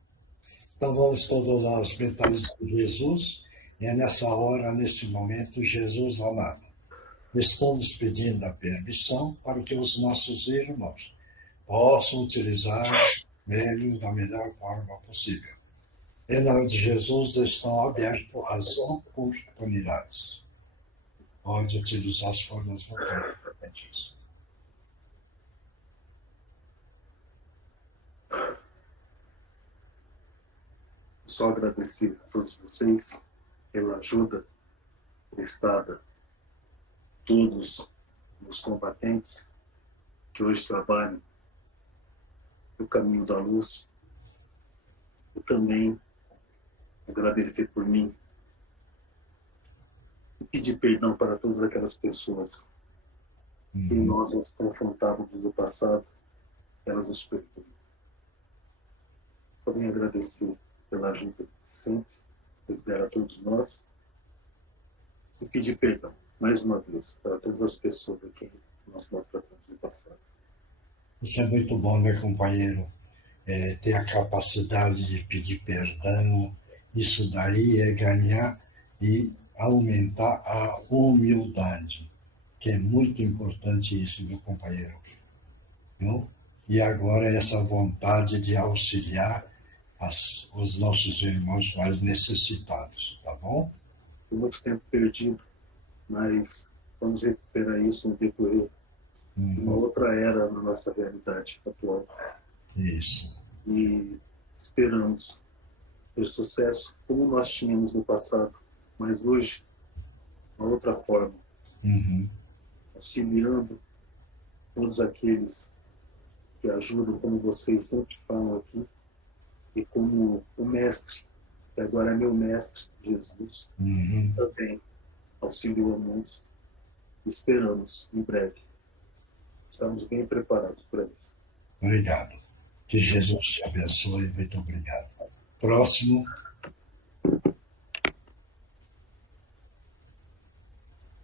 Então vamos todos nós mentalizar Jesus, e é nessa hora, nesse momento, Jesus amado. Estamos pedindo a permissão para que os nossos irmãos possam utilizar meios da melhor forma possível. Em nome de Jesus, estão abertas as oportunidades. Pode utilizar as formas vontades. Só agradecer a todos vocês pela ajuda prestada, todos os combatentes que hoje trabalham no caminho da luz. E também agradecer por mim e pedir perdão para todas aquelas pessoas E nós nos confrontávamos do passado, elas nos perdoam. Só venho agradecer pela ajuda sempre, que deram a todos nós, e pedir perdão, mais uma vez, para todas as pessoas a quem nós maltratamos no passado. Isso é muito bom, né, companheiro? Ter a capacidade de pedir perdão, isso daí é ganhar e aumentar a humildade, que é muito importante isso, meu companheiro. Viu? E agora essa vontade de auxiliar os nossos irmãos mais necessitados, tá bom? Foi muito tempo perdido, mas vamos recuperar isso no decorrer de uma outra era na nossa realidade atual. Isso. E esperamos ter sucesso como nós tínhamos no passado, mas hoje, uma outra forma, auxiliando todos aqueles que ajudam, como vocês sempre falam aqui, e como o mestre, que agora é meu mestre, Jesus, também auxiliou a muitos. Esperamos, em breve. Estamos bem preparados para isso. Obrigado. Que Jesus te abençoe. Muito obrigado. Próximo.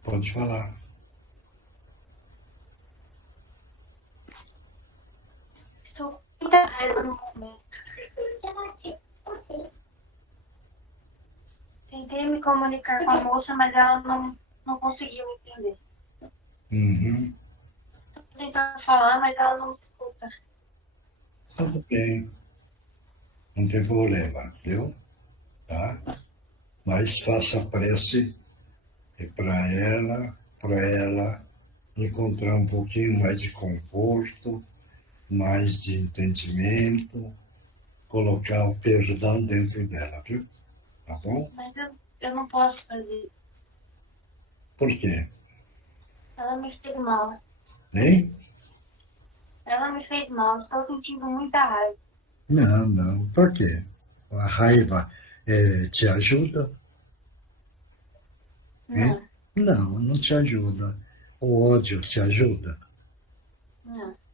Pode falar. Estou com muita raiva no momento. Tentei me comunicar com a moça, mas ela não conseguiu me entender. Estou tentando falar, mas ela não me escuta. Tudo bem. Não tem problema, viu? Tá? Mas faça prece para ela encontrar um pouquinho mais de conforto, mais de entendimento, colocar o perdão dentro dela, viu? Tá bom? Mas eu não posso fazer. Por quê? Ela me fez mal. Hein? Ela me fez mal. Estou sentindo muita raiva. Não. Por quê? A raiva te ajuda? Hein? Não te ajuda. O ódio te ajuda?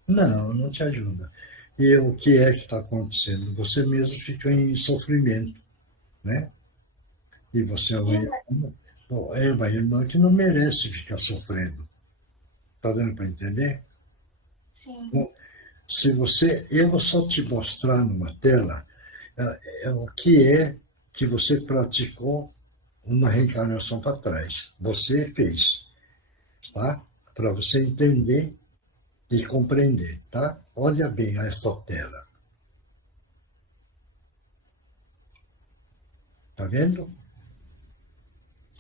Não te ajuda. E o que é que está acontecendo? Você mesmo fica em sofrimento, né? E você é uma irmã que não merece ficar sofrendo. Está dando para entender? Sim. Bom, eu vou só te mostrar numa tela o que é que você praticou uma reencarnação para trás. Você fez, tá? Para você entender e compreender, tá? Olha bem essa tela. Tá vendo?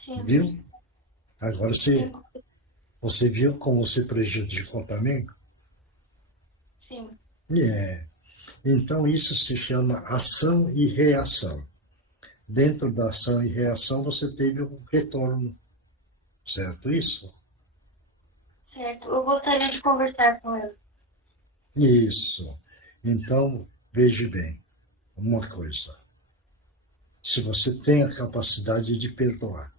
Sim. Viu? Agora você viu como você prejudicou também? Sim. Então isso se chama ação e reação. Dentro da ação e reação você teve um retorno. Certo isso? Certo. Eu gostaria de conversar com ela. Isso. Então, veja bem, uma coisa. Se você tem a capacidade de perdoar,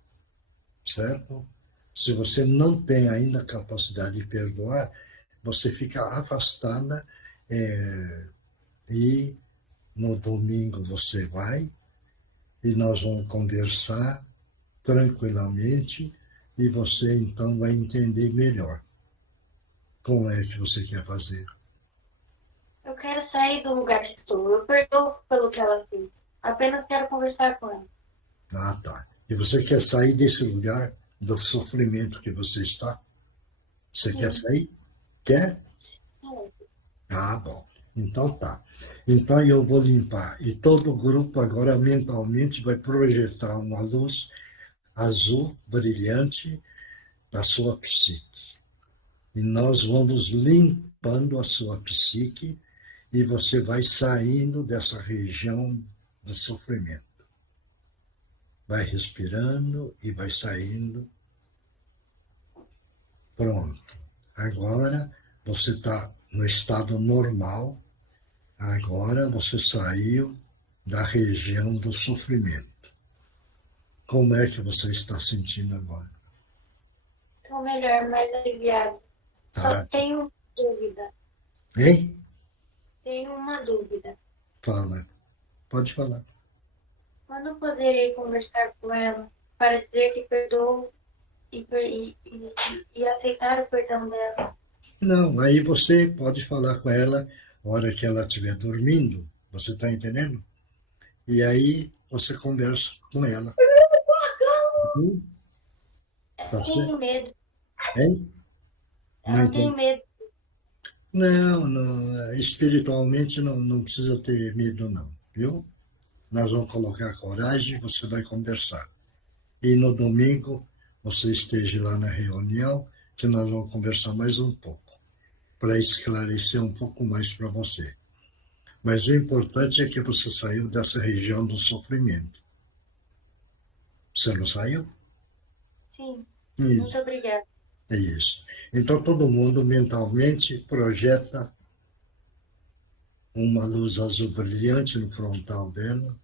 certo? Se você não tem ainda a capacidade de perdoar, você fica afastada e no domingo você vai e nós vamos conversar tranquilamente e você então vai entender melhor como é que você quer fazer. Eu quero sair do lugar que estou. Eu perdoo pelo que ela fez. Apenas quero conversar com ela. Ah, tá. E você quer sair desse lugar do sofrimento que você está? Você quer sair? Quer? Ah, bom. Então tá. Então eu vou limpar. E todo o grupo agora mentalmente vai projetar uma luz azul brilhante da sua psique. E nós vamos limpando a sua psique e você vai saindo dessa região do sofrimento. Vai respirando e vai saindo. Pronto. Agora você está no estado normal. Agora você saiu da região do sofrimento. Como é que você está sentindo agora? Estou melhor, mais aliviado. Tá. Só tenho dúvida. Hein? Tenho uma dúvida. Fala. Pode falar. Quando poderei conversar com ela para dizer que perdoo e aceitar o perdão dela? Não, aí você pode falar com ela na hora que ela estiver dormindo. Você está entendendo? E aí você conversa com ela. Tá Eu certo? tenho medo. Hein? Eu Não não tenho entendi. medo. Não, não, espiritualmente não precisa ter medo, não, viu? Nós vamos colocar coragem, você vai conversar. E no domingo, você esteja lá na reunião, que nós vamos conversar mais um pouco, para esclarecer um pouco mais para você. Mas o importante é que você saiu dessa região do sofrimento. Você não saiu? Sim. Isso. Muito obrigada. É isso. Então, todo mundo mentalmente projeta uma luz azul brilhante no frontal dela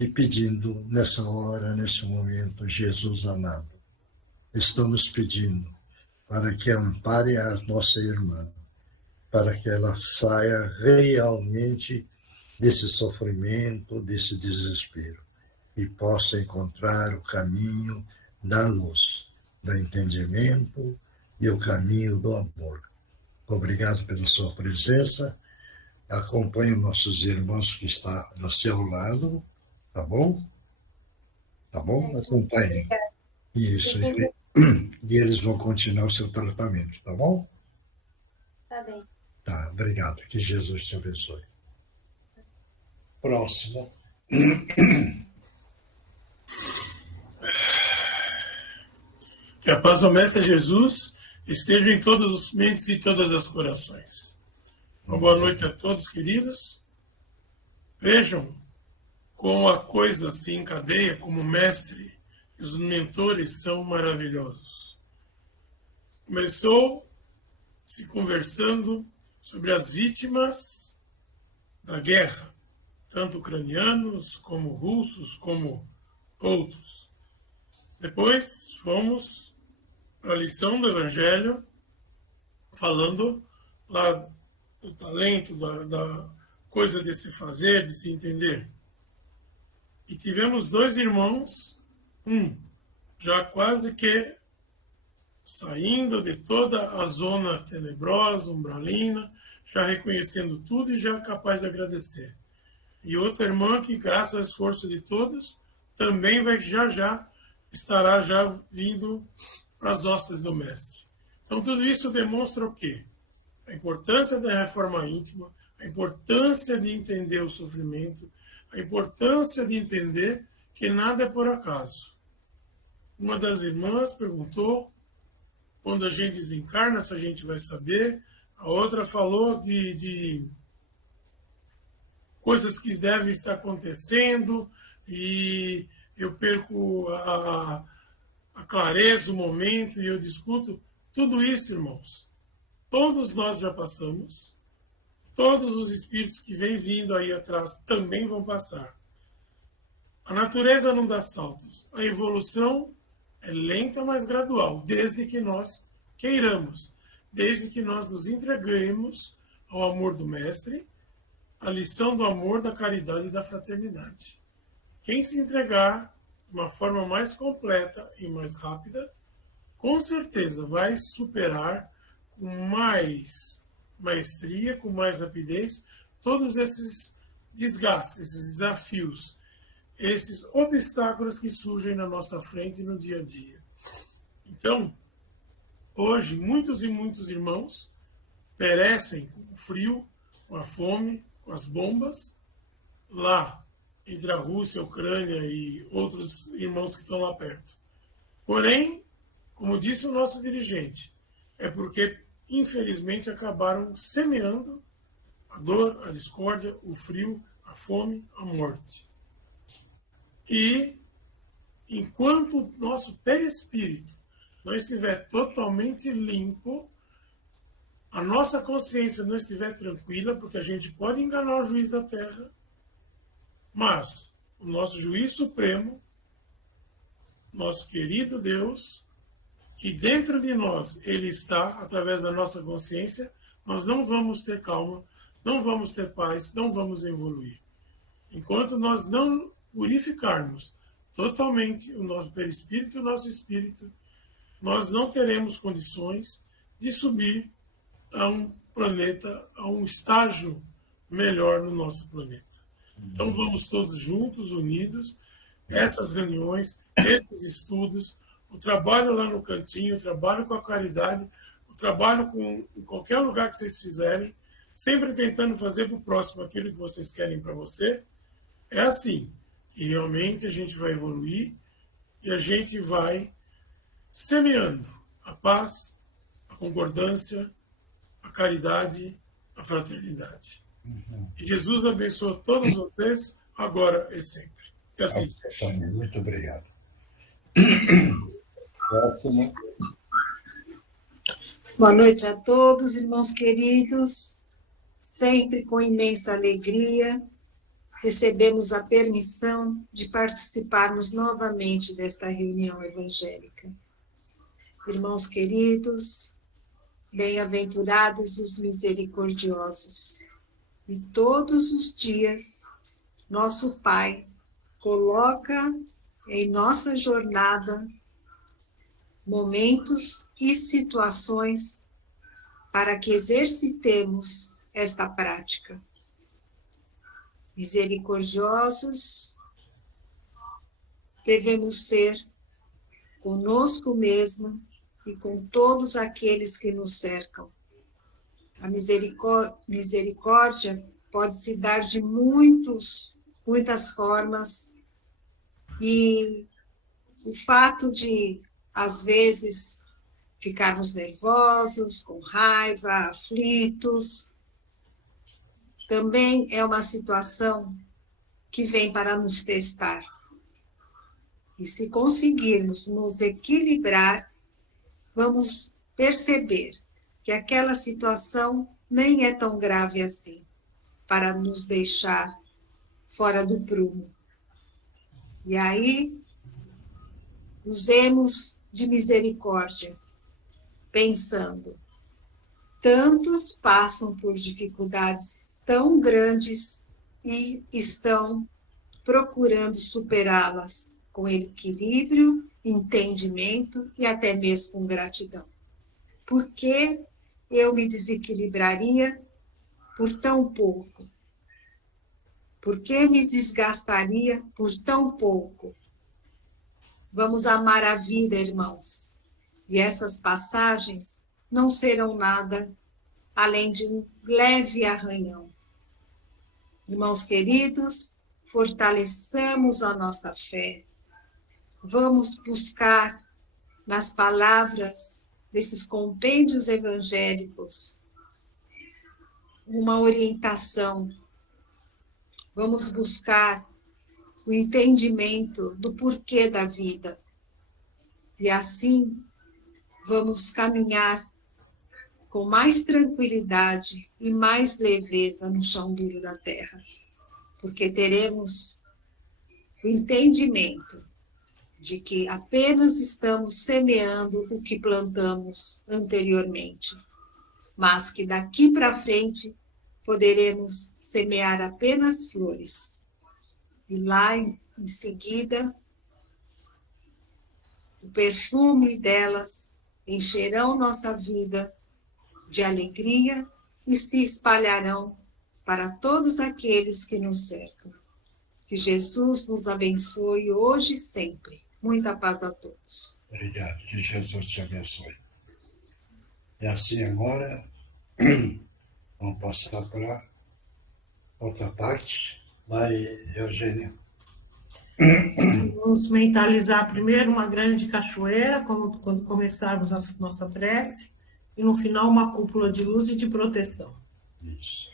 e pedindo, nessa hora, nesse momento, Jesus amado, estamos pedindo para que ampare a nossa irmã, para que ela saia realmente desse sofrimento, desse desespero e possa encontrar o caminho da luz, do entendimento e o caminho do amor. Obrigado pela sua presença. Acompanhe nossos irmãos que estão do seu lado, tá bom? Tá bom? Acompanhe. Isso. E eles vão continuar o seu tratamento, tá bom? Tá bem. Tá, obrigado. Que Jesus te abençoe. Próximo. Que a paz do Mestre Jesus esteja em todos os mentes e todas as corações. Uma boa noite a todos, queridos. Vejam como a coisa se encadeia, como o mestre e os mentores são maravilhosos. Começou se conversando sobre as vítimas da guerra, tanto ucranianos como russos, como outros. Depois fomos para a lição do Evangelho, falando lá do talento, da coisa de se fazer, de se entender. E tivemos dois irmãos, já quase que saindo de toda a zona tenebrosa, umbralina, já reconhecendo tudo e já capaz de agradecer. E outra irmã que, graças ao esforço de todos, também vai estará já vindo para as hostes do Mestre. Então, tudo isso demonstra o quê? A importância da reforma íntima, a importância de entender o sofrimento, a importância de entender que nada é por acaso. Uma das irmãs perguntou, quando a gente desencarna, se a gente vai saber. A outra falou de coisas que devem estar acontecendo e eu perco a clareza do momento e eu discuto. Tudo isso, irmãos, todos nós já passamos, todos os espíritos que vêm vindo aí atrás também vão passar. A natureza não dá saltos, a evolução é lenta, mas gradual, desde que nós queiramos, desde que nós nos entreguemos ao amor do Mestre, a lição do amor, da caridade e da fraternidade. Quem se entregar de uma forma mais completa e mais rápida, com certeza vai superar com mais maestria, com mais rapidez, todos esses desgastes, esses desafios, esses obstáculos que surgem na nossa frente no dia a dia. Então, hoje, muitos e muitos irmãos perecem com o frio, com a fome, com as bombas, lá entre a Rússia, a Ucrânia e outros irmãos que estão lá perto. Porém, como disse o nosso dirigente, é porque, infelizmente, acabaram semeando a dor, a discórdia, o frio, a fome, a morte. E, enquanto o nosso perispírito não estiver totalmente limpo, a nossa consciência não estiver tranquila, porque a gente pode enganar o juiz da terra, mas o nosso juiz supremo, nosso querido Deus, que dentro de nós ele está, através da nossa consciência, nós não vamos ter calma, não vamos ter paz, não vamos evoluir. Enquanto nós não purificarmos totalmente o nosso perispírito e o nosso espírito, nós não teremos condições de subir a um planeta, a um estágio melhor no nosso planeta. Então vamos todos juntos, unidos, essas reuniões, esses estudos, o trabalho lá no cantinho, o trabalho com a caridade, o trabalho em qualquer lugar que vocês fizerem, sempre tentando fazer para o próximo aquilo que vocês querem para você. É assim que realmente a gente vai evoluir e a gente vai semeando a paz, a concordância, a caridade, a fraternidade. E Jesus abençoe todos vocês, agora e sempre. Que assim seja. Muito obrigado. Próximo. Boa noite a todos, irmãos queridos. Sempre com imensa alegria, recebemos a permissão de participarmos novamente desta reunião evangélica. Irmãos queridos, bem-aventurados os misericordiosos. E todos os dias, nosso Pai coloca em nossa jornada momentos e situações para que exercitemos esta prática. Misericordiosos devemos ser conosco mesmo e com todos aqueles que nos cercam. A misericórdia pode se dar de muitas formas, e o fato de, às vezes, ficarmos nervosos, com raiva, aflitos, também é uma situação que vem para nos testar. E se conseguirmos nos equilibrar, vamos perceber que aquela situação nem é tão grave assim, para nos deixar fora do prumo. E aí, usemos de misericórdia, pensando, tantos passam por dificuldades tão grandes e estão procurando superá-las com equilíbrio, entendimento e até mesmo com gratidão. Por que eu me desequilibraria por tão pouco? Por que me desgastaria por tão pouco? Vamos amar a vida, irmãos. E essas passagens não serão nada além de um leve arranhão. Irmãos queridos, fortaleçamos a nossa fé. Vamos buscar nas palavras desses compêndios evangélicos uma orientação. Vamos buscar o entendimento do porquê da vida. E assim, vamos caminhar com mais tranquilidade e mais leveza no chão duro da terra, porque teremos o entendimento de que apenas estamos semeando o que plantamos anteriormente, mas que daqui para frente poderemos semear apenas flores. E lá em seguida, o perfume delas encherão nossa vida de alegria e se espalharão para todos aqueles que nos cercam. Que Jesus nos abençoe hoje e sempre. Muita paz a todos. Obrigado, que Jesus te abençoe. E assim agora, vamos passar para outra parte. Vai, Eugênia. Vamos mentalizar primeiro uma grande cachoeira, quando começarmos a nossa prece, e no final uma cúpula de luz e de proteção. Isso.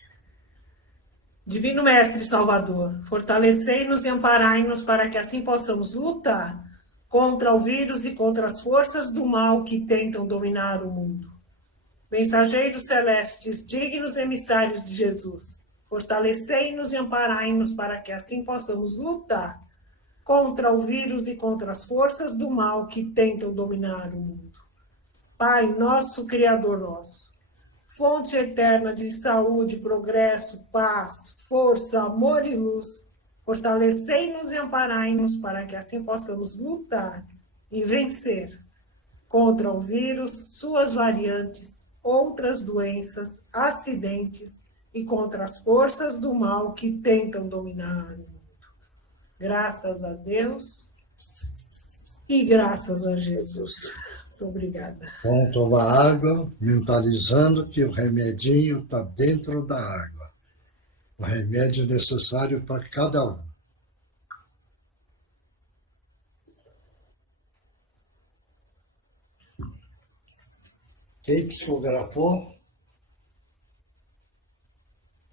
Divino Mestre Salvador, fortalecei-nos e amparai-nos para que assim possamos lutar contra o vírus e contra as forças do mal que tentam dominar o mundo. Mensageiros celestes, dignos emissários de Jesus, fortalecei-nos e amparai-nos para que assim possamos lutar contra o vírus e contra as forças do mal que tentam dominar o mundo. Pai, nosso Criador nosso, fonte eterna de saúde, progresso, paz, força, amor e luz, fortalecei-nos e amparai-nos para que assim possamos lutar e vencer contra o vírus, suas variantes, outras doenças, acidentes e contra as forças do mal que tentam dominar o mundo. Graças a Deus e graças a Jesus. Muito obrigada. Vamos tomar água, mentalizando que o remedinho está dentro da água. O remédio necessário para cada um. Quem psicografou?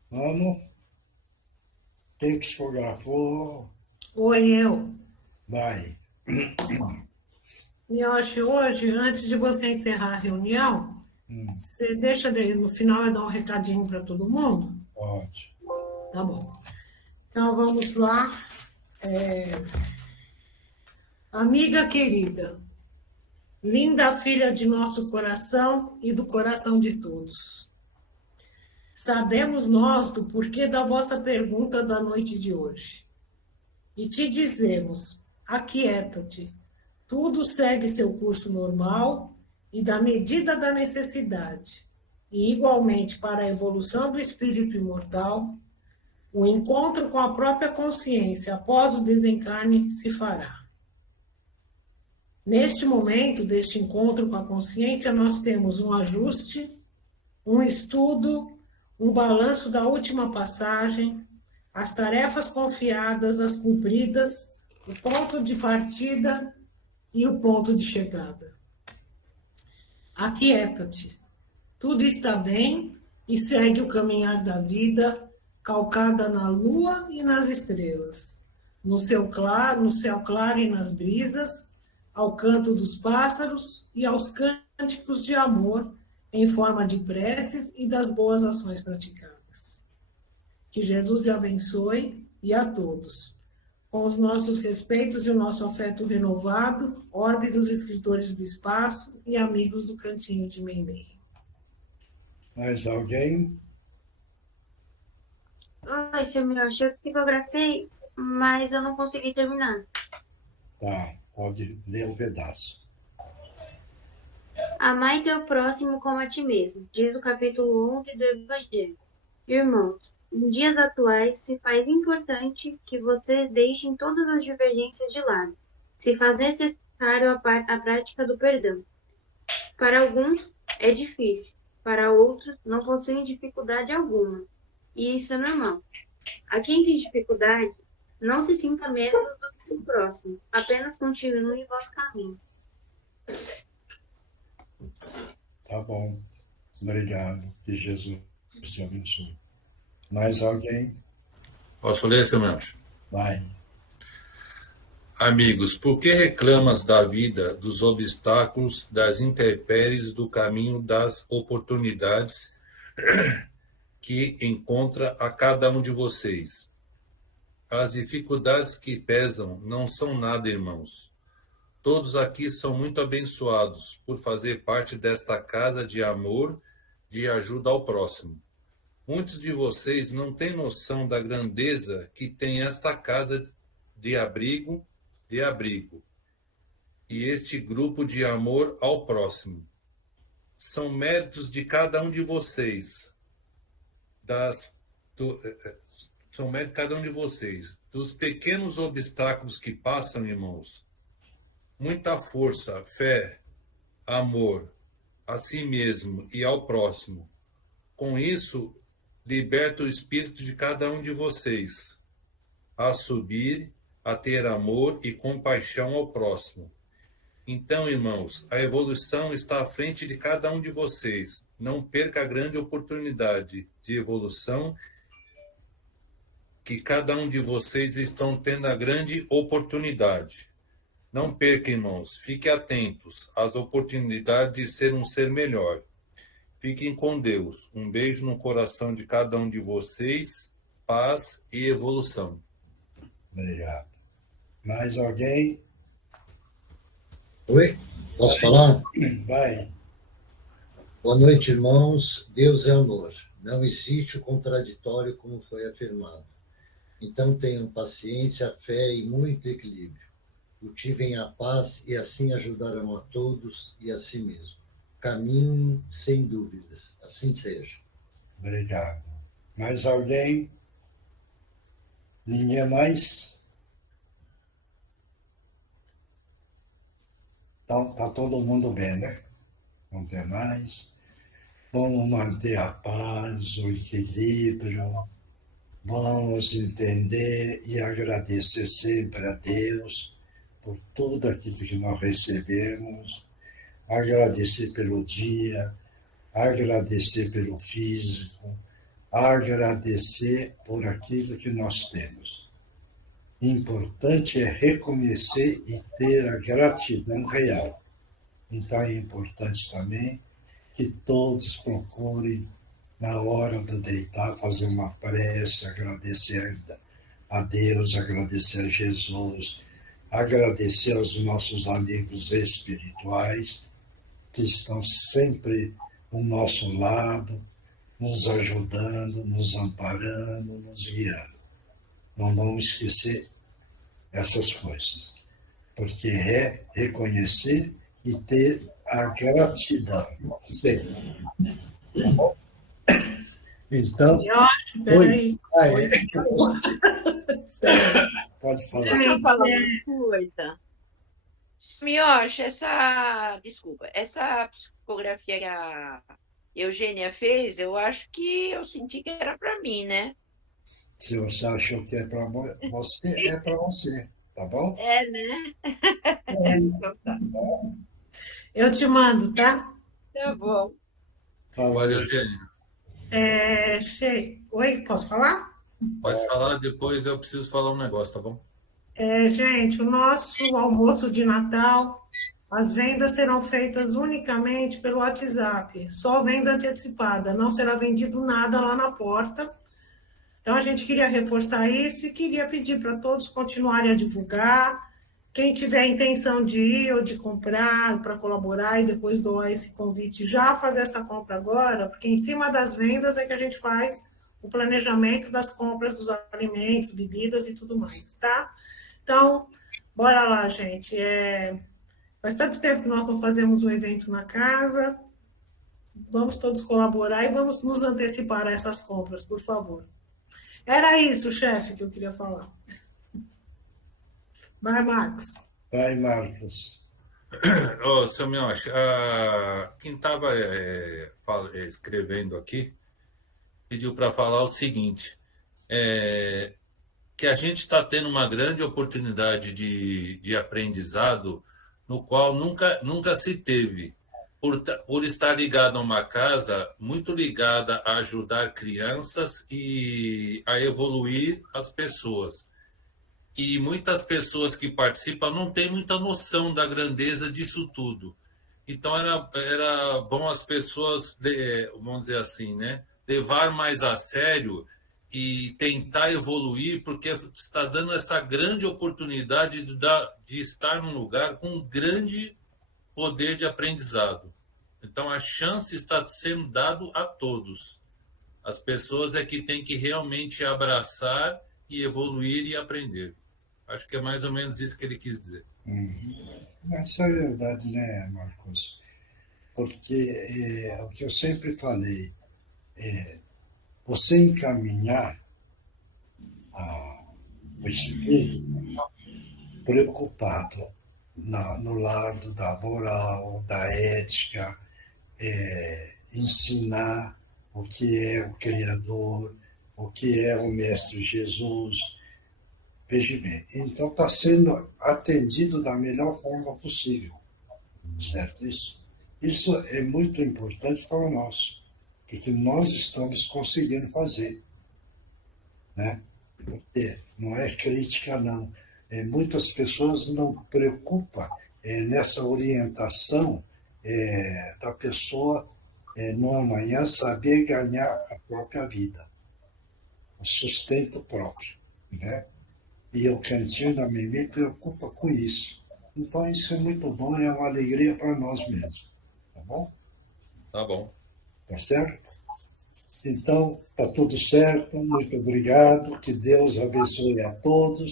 Vamos. Quem psicografou? Oi, eu. Vai. Mioche, hoje, antes de você encerrar a reunião, você deixa no final eu dar um recadinho para todo mundo? Pode. Tá bom. Então, vamos lá. Amiga querida, linda filha de nosso coração e do coração de todos. Sabemos nós do porquê da vossa pergunta da noite de hoje. E te dizemos, aquieta-te. Tudo segue seu curso normal e da medida da necessidade. E igualmente para a evolução do espírito imortal, o encontro com a própria consciência após o desencarne se fará. Neste momento deste encontro com a consciência, nós temos um ajuste, um estudo, um balanço da última passagem, as tarefas confiadas, as cumpridas, o ponto de partida e o ponto de chegada. Aquieta-te. Tudo está bem e segue o caminhar da vida, calcada na lua e nas estrelas, no céu claro e nas brisas, ao canto dos pássaros e aos cânticos de amor em forma de preces e das boas ações praticadas. Que Jesus lhe abençoe e a todos. Com os nossos respeitos e o nosso afeto renovado, orbe dos escritores do espaço e amigos do Cantinho de Meimei. Mais alguém? Oi, seu Mioche, eu psicografei, mas eu não consegui terminar. Tá, pode ler um pedaço. Amai teu próximo como a ti mesmo, diz o capítulo 11 do Evangelho. Irmãos, em dias atuais se faz importante que vocês deixem todas as divergências de lado. Se faz necessário a prática do perdão. Para alguns é difícil, para outros não possuem dificuldade alguma. E isso é normal. A quem tem dificuldade, não se sinta menos do que seu próximo. Apenas continue em vosso caminho. Tá bom. Obrigado. Que Jesus te abençoe. Mais alguém? Posso ler, seu Mancho? Vai. Amigos, por que reclamas da vida, dos obstáculos, das intempéries, do caminho das oportunidades que encontra a cada um de vocês? As dificuldades que pesam não são nada, irmãos. Todos aqui são muito abençoados por fazer parte desta casa de amor, de ajuda ao próximo. Muitos de vocês não têm noção da grandeza que tem esta casa de abrigo, e este grupo de amor ao próximo. São méritos de cada um de vocês, dos pequenos obstáculos que passam, irmãos. Muita força, fé, amor a si mesmo e ao próximo. Com isso, liberta o espírito de cada um de vocês a subir, a ter amor e compaixão ao próximo. Então, irmãos, a evolução está à frente de cada um de vocês. Não perca a grande oportunidade de evolução que cada um de vocês estão tendo a grande oportunidade. Não perca, irmãos. Fiquem atentos às oportunidades de ser um ser melhor. Fiquem com Deus. Um beijo no coração de cada um de vocês. Paz e evolução. Obrigado. Mais alguém? Oi? Posso falar? Vai. Boa noite, irmãos. Deus é amor. Não existe o contraditório como foi afirmado. Então tenham paciência, fé e muito equilíbrio. Cultivem a paz e assim ajudarão a todos e a si mesmo. Caminhem sem dúvidas. Assim seja. Obrigado. Mais alguém? Ninguém mais? Então, está todo mundo bem, né? Não tem mais. Vamos manter a paz, o equilíbrio. Vamos entender e agradecer sempre a Deus por tudo aquilo que nós recebemos. Agradecer pelo dia, agradecer pelo físico, agradecer por aquilo que nós temos. Importante é reconhecer e ter a gratidão real. Então é importante também que todos procurem, na hora de deitar, fazer uma prece, agradecer a Deus, agradecer a Jesus, agradecer aos nossos amigos espirituais, que estão sempre ao nosso lado, nos ajudando, nos amparando, nos guiando. Não vamos esquecer essas coisas, porque é reconhecer e ter a gratidão sempre. Tá bom? Então, peraí. Pode falar. Deixa eu falar uma coisa. Miocha, essa psicografia que a Eugênia fez, eu acho que eu senti que era para mim, né? Se você achou que é para você, é para você, tá bom? É, né? Então tá. Eu te mando, tá? Tá bom. Pode, Eugênio. Oi, posso falar? Pode falar, depois eu preciso falar um negócio, tá bom? Gente, o nosso almoço de Natal, as vendas serão feitas unicamente pelo WhatsApp, só venda antecipada, não será vendido nada lá na porta. Então, a gente queria reforçar isso e queria pedir para todos continuarem a divulgar. Quem tiver intenção de ir ou de comprar para colaborar e depois doar esse convite, já fazer essa compra agora, porque em cima das vendas é que a gente faz o planejamento das compras dos alimentos, bebidas e tudo mais, tá? Então, bora lá, gente. Faz tanto tempo que nós não fazemos um evento na casa. Vamos todos colaborar e vamos nos antecipar a essas compras, por favor. Era isso, chefe, que eu queria falar. Vai, Marcos. Vai, Marcos. Ô, seu Miocha, quem estava escrevendo aqui pediu para falar o seguinte, que a gente está tendo uma grande oportunidade de aprendizado no qual nunca se teve, por estar ligado a uma casa muito ligada a ajudar crianças e a evoluir as pessoas. E muitas pessoas que participam não têm muita noção da grandeza disso tudo. Então, era bom as pessoas, vamos dizer assim, né, levar mais a sério e tentar evoluir, porque está dando essa grande oportunidade de estar num lugar com um grande poder de aprendizado. Então, a chance está sendo dada a todos. As pessoas é que têm que realmente abraçar e evoluir e aprender. Acho que é mais ou menos isso que ele quis dizer. Isso é verdade, né, Marcos? Porque o que eu sempre falei, você encaminhar o espírito preocupado no lado da moral, da ética, ensinar o que é o Criador, o que é o Mestre Jesus. Veja bem, então está sendo atendido da melhor forma possível, certo? Isso é muito importante para nós, porque nós estamos conseguindo fazer, né? Porque não é crítica, não. Muitas pessoas não preocupam nessa orientação da pessoa no amanhã saber ganhar a própria vida, o sustento próprio, né? E o Cantinho da Mimi preocupa com isso. Então, isso é muito bom e é uma alegria para nós mesmos. Tá bom? Tá bom. Tá certo? Então, tá tudo certo. Muito obrigado. Que Deus abençoe a todos.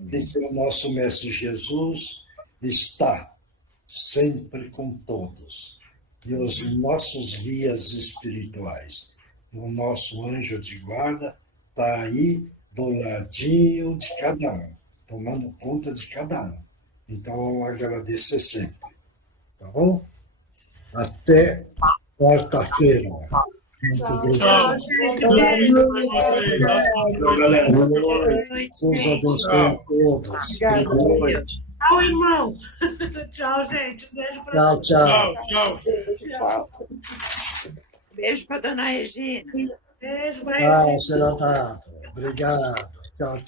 E que o nosso Mestre Jesus está sempre com todos. E os nossos guias espirituais. O nosso anjo de guarda está aí do ladinho de cada um, tomando conta de cada um. Então, eu agradeço sempre. Tá bom? Até quarta-feira. Muito obrigado. Tchau. Beijo para vocês. Tchau, galera. Deus abençoe a todos. Tchau, irmão. Tchau, gente. Um beijo para Tchau, Tchau, tchau. Beijo para dona Regina. Beijo, Tchau, senhor. Obrigado. Tchau.